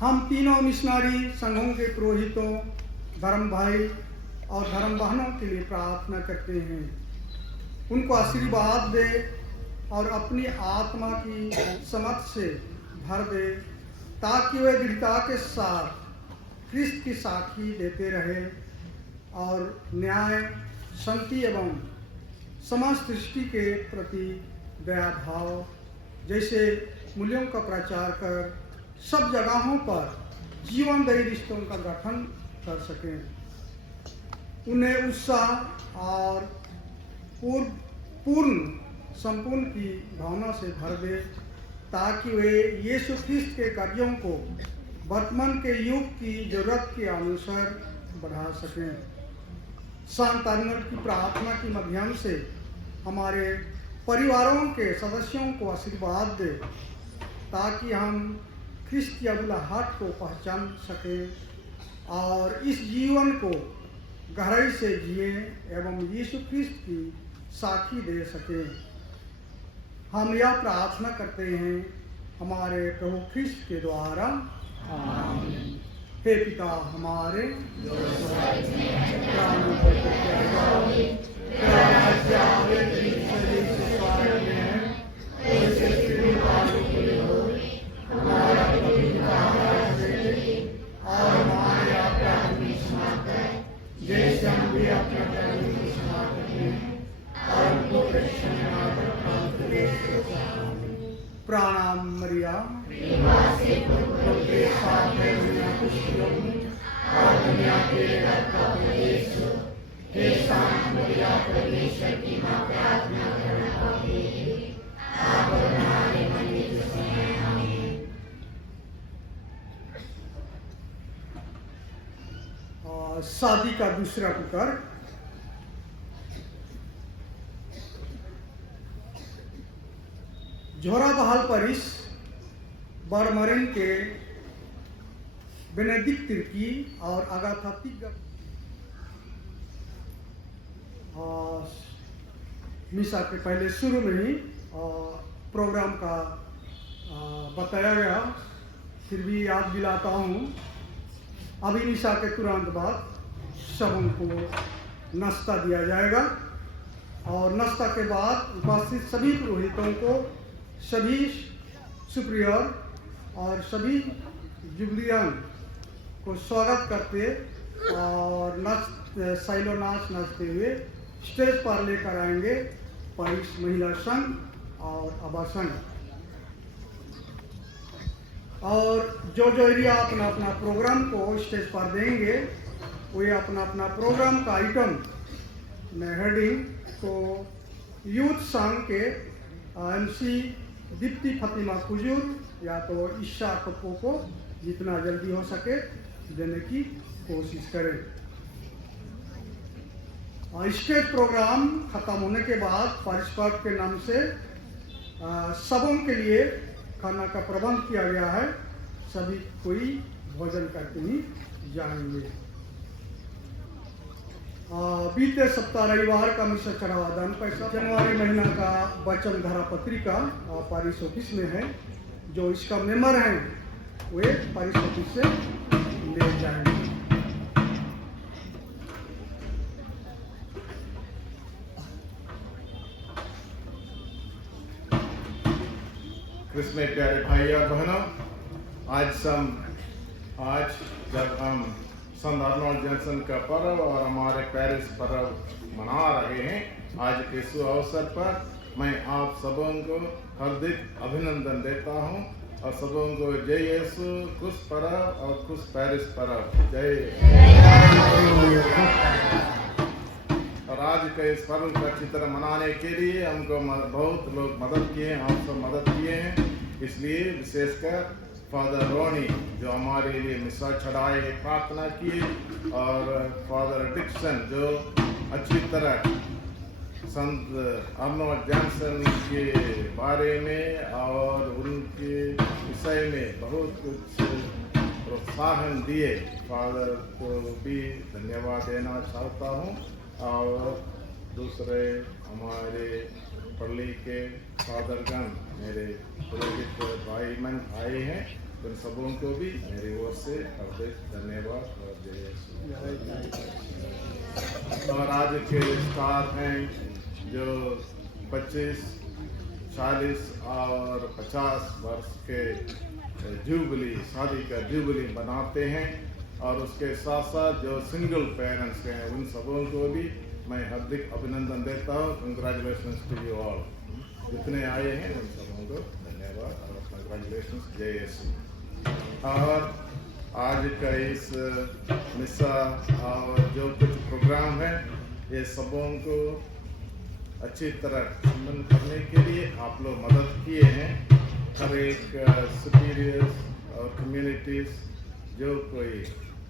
हम तीनों मिशनरी संघों के पुरोहितों, धर्म भाई और धर्म बहनों के लिए प्रार्थना करते हैं। उनको आशीर्वाद दे और अपनी आत्मा की समझ से भर दे, ताकि वे दृढ़ता के साथ ख्रिस्त की साक्षी देते रहे और न्याय, शांति एवं समस्त सृष्टि के प्रति दया भाव जैसे मूल्यों का प्रचार कर सब जगहों पर जीवनदायी रिश्तों का गठन कर सकें। उन्हें उत्साह और संपूर्ण की भावना से भर दे, ताकि वे यीशु ख्रिस्त के कार्यों को वर्तमान के युग की जरूरत के अनुसार बढ़ा सकें। संत अर्नल्ड की प्रार्थना के माध्यम से हमारे परिवारों के सदस्यों को आशीर्वाद दे, ताकि हम ख्रिस्त की बुलाहट को पहचान सकें और इस जीवन को गहराई से जिए एवं यीशु ख्रिस्त की साक्षी दे सकें। हम यह प्रार्थना करते हैं हमारे प्रभु ख्रिस्त के द्वारा, आमीन। हे पिता हमारे, जैसे हम भी अपना प्रणाम मरिया, दुनिया के हे शांत मरिया, परमेश्वर की मां, प्रार्थना करना पापी आप और हमारे मरने के समय, आमीन। शादी का दूसरा पुकार। झोरा बहाल परिस बरमरिन के बेनेडिक्ट तिर्की और अगाथा तिग्गा मिसा के पहले शुरू में ही प्रोग्राम का बताया गया, फिर भी याद दिलाता हूँ। अभी मिसा के तुरंत बाद सबों को नाश्ता दिया जाएगा और नाश्ता के बाद उपस्थित सभी पुरोहितों को, सभी सुप्रियर और सभी जुबलियन को स्वागत करते और साइलो नाच नाचते हुए स्टेज पर लेकर आएंगे परिस महिला संघ और अबा संघ। और जो एरिया अपना अपना प्रोग्राम को स्टेज पर देंगे वे अपना अपना प्रोग्राम का आइटम में हेडिंग को यूथ संघ के एमसी दीप्ति फतिमा कुजूर या तो ईशा कप्पो को जितना जल्दी हो सके देने की कोशिश करें। स्टेज प्रोग्राम खत्म होने के बाद पार्टिसिपेंट के नाम से सबों के लिए खाना का प्रबंध किया गया है, सभी कोई भोजन करके ही जाएंगे। बीते सप्ताह रविवार का मिसा चढ़ावा दान पैसा जनवरी महीना का वचन धारा पत्रिका पारिश ऑफिस में है, जो इसका मेंबर हैं वे पारिश ऑफिस से ले जाएंगे। कृष्ण प्यारे भाई और बहनों, आज जब हम संत आर्नोल्ड जैनसन का पर्व और हमारे पेरिस पर्व मना रहे हैं, आज के शुभ अवसर पर मैं आप सबों को हार्दिक अभिनंदन देता हूं और सबों को जय यीशु, खुश पर्व और खुश पेरिस पर्व, जय। और आज के इस पर्व को अच्छी तरह मनाने के लिए हमको बहुत लोग मदद किए हैं, आप सब मदद किए हैं, इसलिए विशेषकर फादर रोनी जो हमारे लिए मिसा चढ़ाए, प्रार्थना किए, और फादर डिक्सन जो अच्छी तरह संत आर्नोल्ड जैनसन के बारे में और उनके विषय में बहुत कुछ प्रोत्साहन दिए, फादर को भी धन्यवाद देना चाहता हूँ। और दूसरे हमारे पल्ली के फादरगण, मेरे पुरोहित भाई मन आए हैं, उन सबों को भी मेरी ओर से हार्दिक धन्यवाद और जय। और आज के स्टार हैं जो 25, 40 और 50 वर्ष के जुबली, शादी का जुबली बनाते हैं, और उसके साथ साथ जो सिंगल पेरेंट्स हैं उन सबों को भी मैं हार्दिक अभिनंदन देता हूँ। कंग्रेचुलेशंस टू यू ऑल, जितने आए हैं उन सबों को धन्यवाद और कंग्रेचुलेशंस, जय यीशु। और आज का इस मिसा और जो कुछ प्रोग्राम है, ये सबों को अच्छी तरह संबंध करने के लिए आप लोग मदद किए हैं। हर एक सुपीरियर्स और कम्युनिटीज जो कोई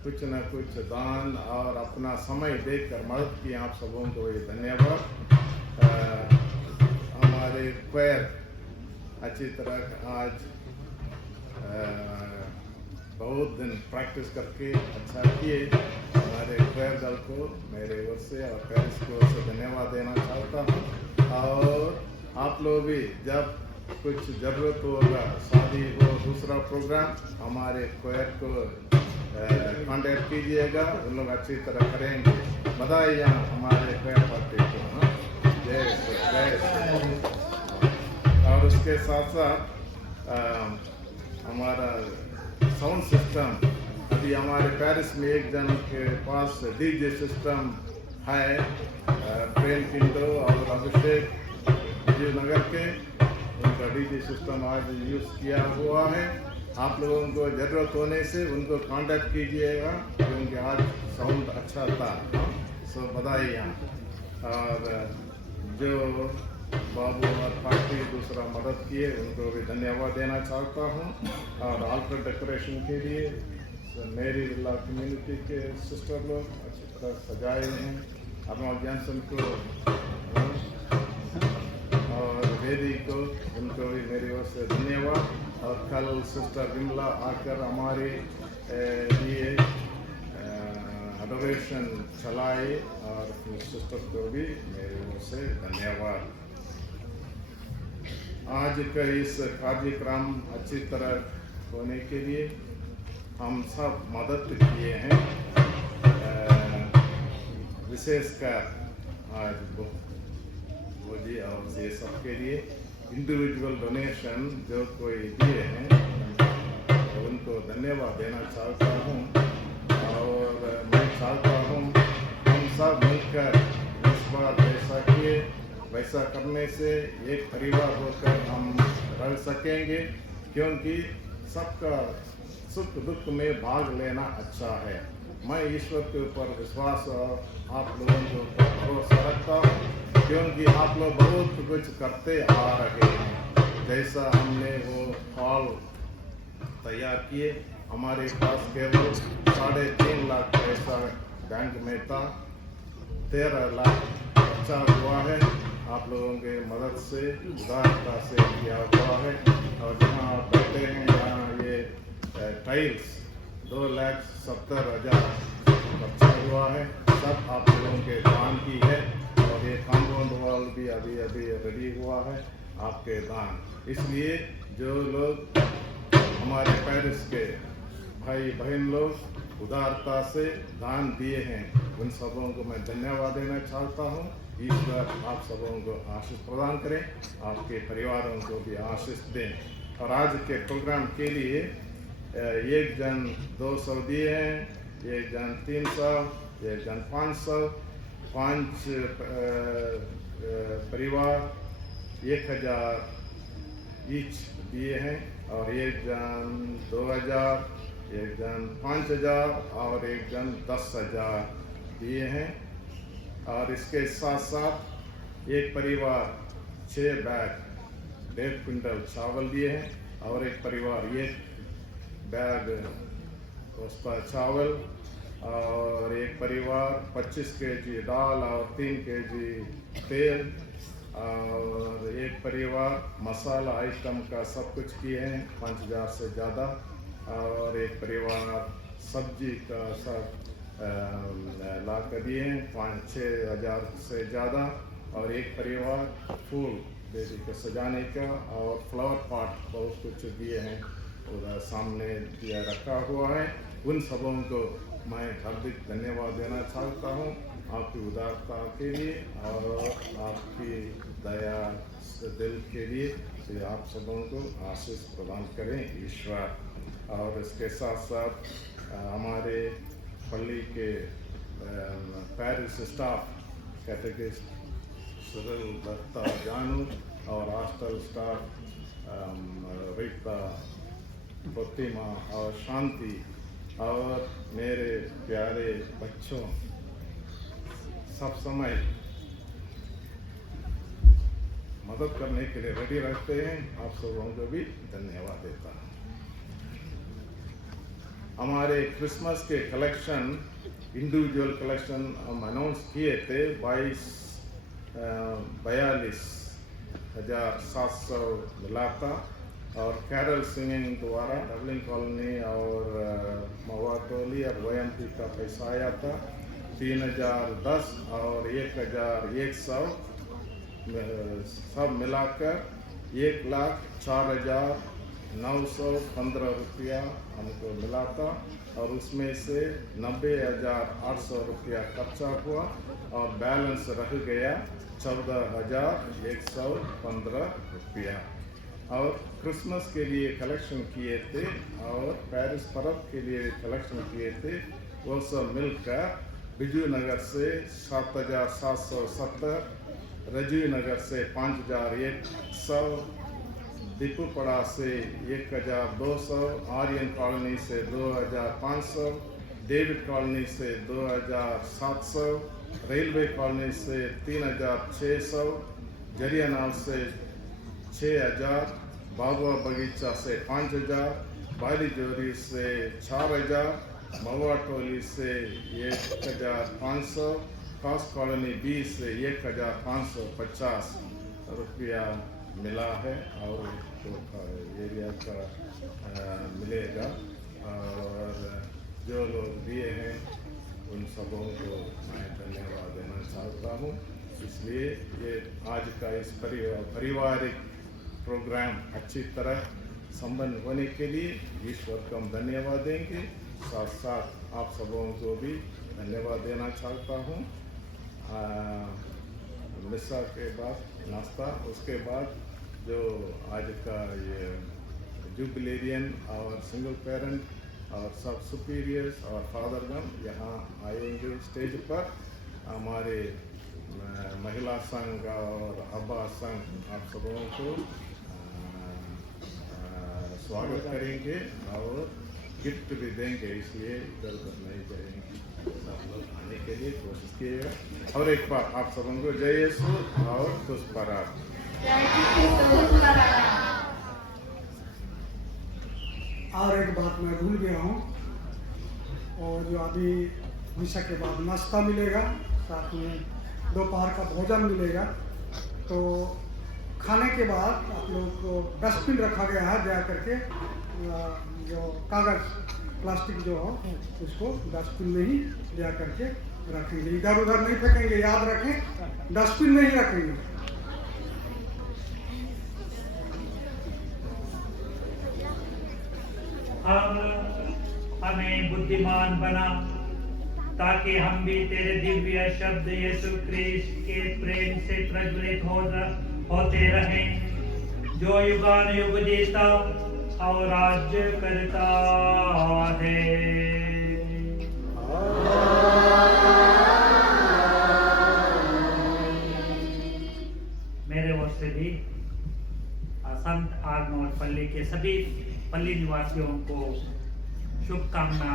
कुछ न कुछ दान और अपना समय देकर मदद किए, आप सबों को ये धन्यवाद। हमारे क्वायर अच्छी तरह आज बहुत दिन प्रैक्टिस करके अच्छा किए, हमारे क्वायर दल को मेरे ओर से और पेरिस की ओर से धन्यवाद देना चाहता हूँ। और आप लोग भी जब कुछ ज़रूरत होगा, शादी हो, दूसरा प्रोग्राम, हमारे क्वायर को कांटेक्ट कीजिएगा, उन लोग अच्छी तरह करेंगे। बधाई हमारे क्वायर पार्टी को, जय जय। और उसके साथ साथ हमारा साउंड सिस्टम, अभी हमारे पेरिस में एक जन के पास डीजे सिस्टम है, प्रेम पिंटो और अभिषेक नगर के, उनका डीजे सिस्टम आज यूज़ किया हुआ है। आप लोगों को ज़रूरत होने से उनको कांटेक्ट कीजिएगा, क्योंकि आज साउंड अच्छा था। सो बधाई यहाँ। और जो बाबू और पार्टी दूसरा मदद किए, उनको भी धन्यवाद देना चाहता हूँ। और आल्टर डेकोरेशन के लिए मेरी विला कम्युनिटी के सिस्टर लोग अच्छी तरह सजाए हैं, आर्नोल्ड जैनसन को और बेदी को, उनको भी मेरी ओर से धन्यवाद। और कल सिस्टर विमला आकर हमारे लिए एडोरेशन चलाए और सिस्टर को भी मेरी ओर से धन्यवाद। आज का इस कार्यक्रम अच्छी तरह होने के लिए हम सब मदद किए हैं, विशेषकर आज जी और ये सबके लिए इंडिविजुअल डोनेशन जो कोई दिए हैं उनको धन्यवाद देना चाहता हूँ। और मैं चाहता हूँ हम सब मिलकर इस बार ऐसा किए, वैसा करने से एक परिवार होकर हम रह सकेंगे, क्योंकि सबका सुख दुख में भाग लेना अच्छा है। मैं ईश्वर के ऊपर विश्वास और आप लोगों के ऊपर भरोसा रखता हूँ, क्योंकि आप लोग बहुत कुछ करते आ रहे हैं। जैसा हमने वो हॉल तैयार किए, हमारे पास केवल 3.5 लाख पैसा बैंक में था, 13 लाख खर्चा हुआ है। आप लोगों के मदद से उदारता से किया हुआ है। और जहाँ आप बैठे हैं यहाँ ये टाइल्स 2,70,000 खर्चा हुआ है, सब आप लोगों के दान की है। और ये कॉम्पाउंड वॉल भी अभी रेडी हुआ है आपके दान। इसलिए जो लोग हमारे पेरिस के भाई बहन लोग उदारता से दान दिए हैं, उन सबों को मैं धन्यवाद देना चाहता हूँ। ईश्वर आप सबों को आशीष प्रदान करें, आपके परिवारों को भी आशीष दें। और आज के प्रोग्राम के लिए एक जन 200 दिए हैं, एक जन 300, एक जन 500, 5 परिवार 1000 ईच दिए हैं। और एक जन 2000, एक जन 5000 और एक जन 10,000 दिए हैं। और इसके साथ साथ एक परिवार 6 बैग 1.5 क्विंटल चावल दिए हैं, और एक परिवार 1 बैग उसका चावल, और एक परिवार 25 केजी दाल और 3 केजी तेल, और एक परिवार मसाला आइटम का सब कुछ किए हैं 5,000 से ज़्यादा, और एक परिवार सब्जी का सब ला कर दिए हैं 5-6 हज़ार से ज़्यादा, और एक परिवार फूल बेबी को सजाने का और फ्लावर पॉट बहुत कुछ दिए हैं, उधर सामने दिया रखा हुआ है। उन सबों को मैं हार्दिक धन्यवाद देना चाहता हूँ आपकी उदारता के लिए और आपकी दया दिल के लिए। तो आप सबों को आशीष प्रदान करें ईश्वर। और इसके साथ साथ हमारे पल्ली के पेरिस स्टाफ कैटेकिस्ट सुरल दत्ता जानू और हॉस्टल स्टाफ रीता प्रतिमा और शांति और मेरे प्यारे बच्चों सब समय मदद करने के लिए रेडी रहते हैं। आप सबों को भी धन्यवाद देता हूँ। हमारे क्रिसमस के कलेक्शन इंडिविजुअल कलेक्शन हम अनाउंस किए थे 42,700 मिला था, और कैरल सिंगिंग द्वारा डबलिंग कॉलोनी और मवाटोली और YMP का पैसा आया था 3,010 और 1,100 सब मिलाकर 1,04,915 रुपया हमको मिला था, और उसमें से 90,800 रुपया खर्चा हुआ और बैलेंस रह गया 14,115 रुपया। और क्रिसमस के लिए कलेक्शन किए थे और पेरिस पर्व के लिए कलेक्शन किए थे, वो सब मिलकर बिजू नगर से 7,770, रजू नगर से 5,100, दीपूपड़ा से 1,200, आर्यन कॉलोनी से 2,500, डेविड कॉलोनी से 2,700, रेलवे कॉलोनी से 3,600, जरियानाल से 6,000, बाबुआ बगीचा से 5,000, बाली जोरी से 4,000, मवाटोली से 1,500, खास कॉलोनी 20 से 1,550 रुपया मिला है और एरिया का मिलेगा। और जो लोग दिए हैं उन सबों को मैं धन्यवाद देना चाहता हूँ। इसलिए ये आज का इस पारिवारिक प्रोग्राम अच्छी तरह संपन्न होने के लिए ईश्वर को हम धन्यवाद देंगे। साथ साथ आप सबों को भी धन्यवाद देना चाहता हूँ। मिस्सा के बाद नाश्ता, उसके बाद जो आज का ये जुबिलेरियन और सिंगल पेरेंट और सब सुपीरियर्स और फादरगन यहाँ आएंगे स्टेज पर। हमारे महिला संघ और अब्बा संघ आप सबों को स्वागत करेंगे और गिफ्ट भी देंगे, इसलिए इधर उधर नहीं जाएंगे। सब लोग आने के लिए कोशिश कीजिएगा। और एक बार आप सबों को जय यीशु और खुश परात। और एक बात मैं भूल गया हूँ, और जो अभी मिसा के बाद नाश्ता मिलेगा, साथ में दोपहर का भोजन मिलेगा। तो खाने के बाद आप लोग को डस्टबिन रखा गया है, जा करके जो कागज़ प्लास्टिक जो हो उसको डस्टबिन में ही जा करके रखेंगे, इधर उधर नहीं फेंकेंगे। याद रखें, डस्टबिन में ही रखेंगे। हमें बुद्धिमान बना ताकि हम भी तेरे दिव्य शब्द यीशु ख्रीस्त के प्रेम से प्रज्वलित होते रहें, जो युगानुयुग जीता और राज्य करता है। मेरे ओर से भी संत आर्नोल्ड पल्ली के सभी पल्ली निवासियों को शुभकामना,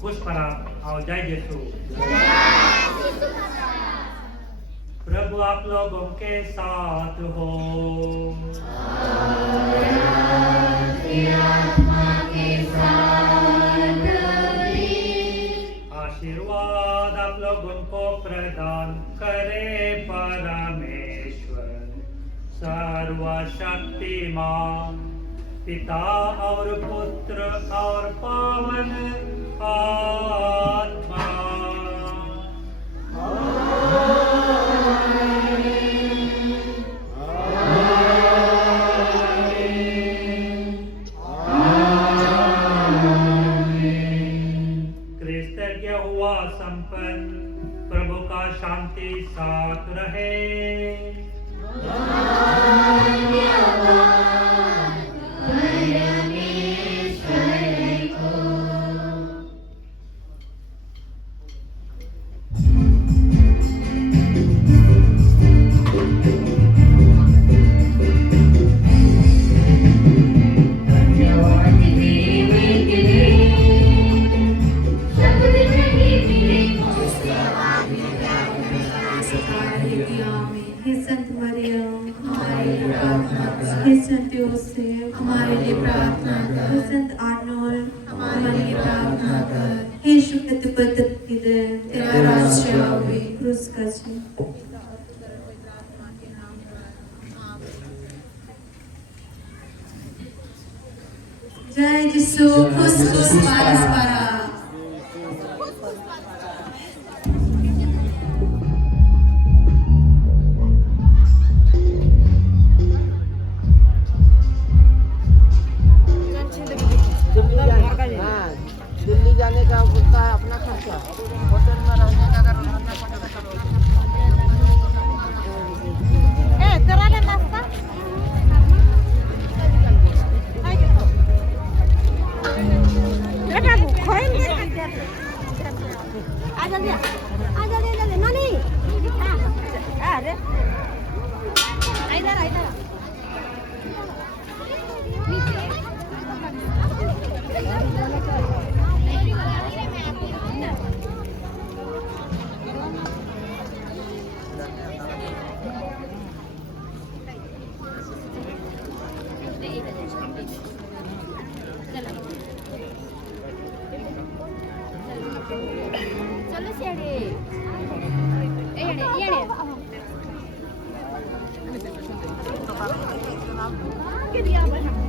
खुश परात और जय यीशु। प्रभु आप लोगों के साथ हो। आशीर्वाद आप लोगों को प्रदान करे परमेश्वर सर्वशक्तिमान पिता और पुत्र और पावन आत्मा। कृतज्ञ हुआ संपन्न, प्रभु का शांति साथ रहे। हमारे लिए प्रार्थना कर। संत आर्नोल्ड हमारे लिए प्रार्थना कर। हे शुक्र पिता, तेरा राज्य आवे, क्रूस का जी। जय यीशु, खुश खुश पारस पारा। दिल्ली जाने का बोलता है अपना खर्चा, होटल में रहने का अगर रहना करा ले नाश्ता। आ जल्दी नानी, अरे इधर इधर चलो सेड़े एड़े एड़े के दिया भाई हम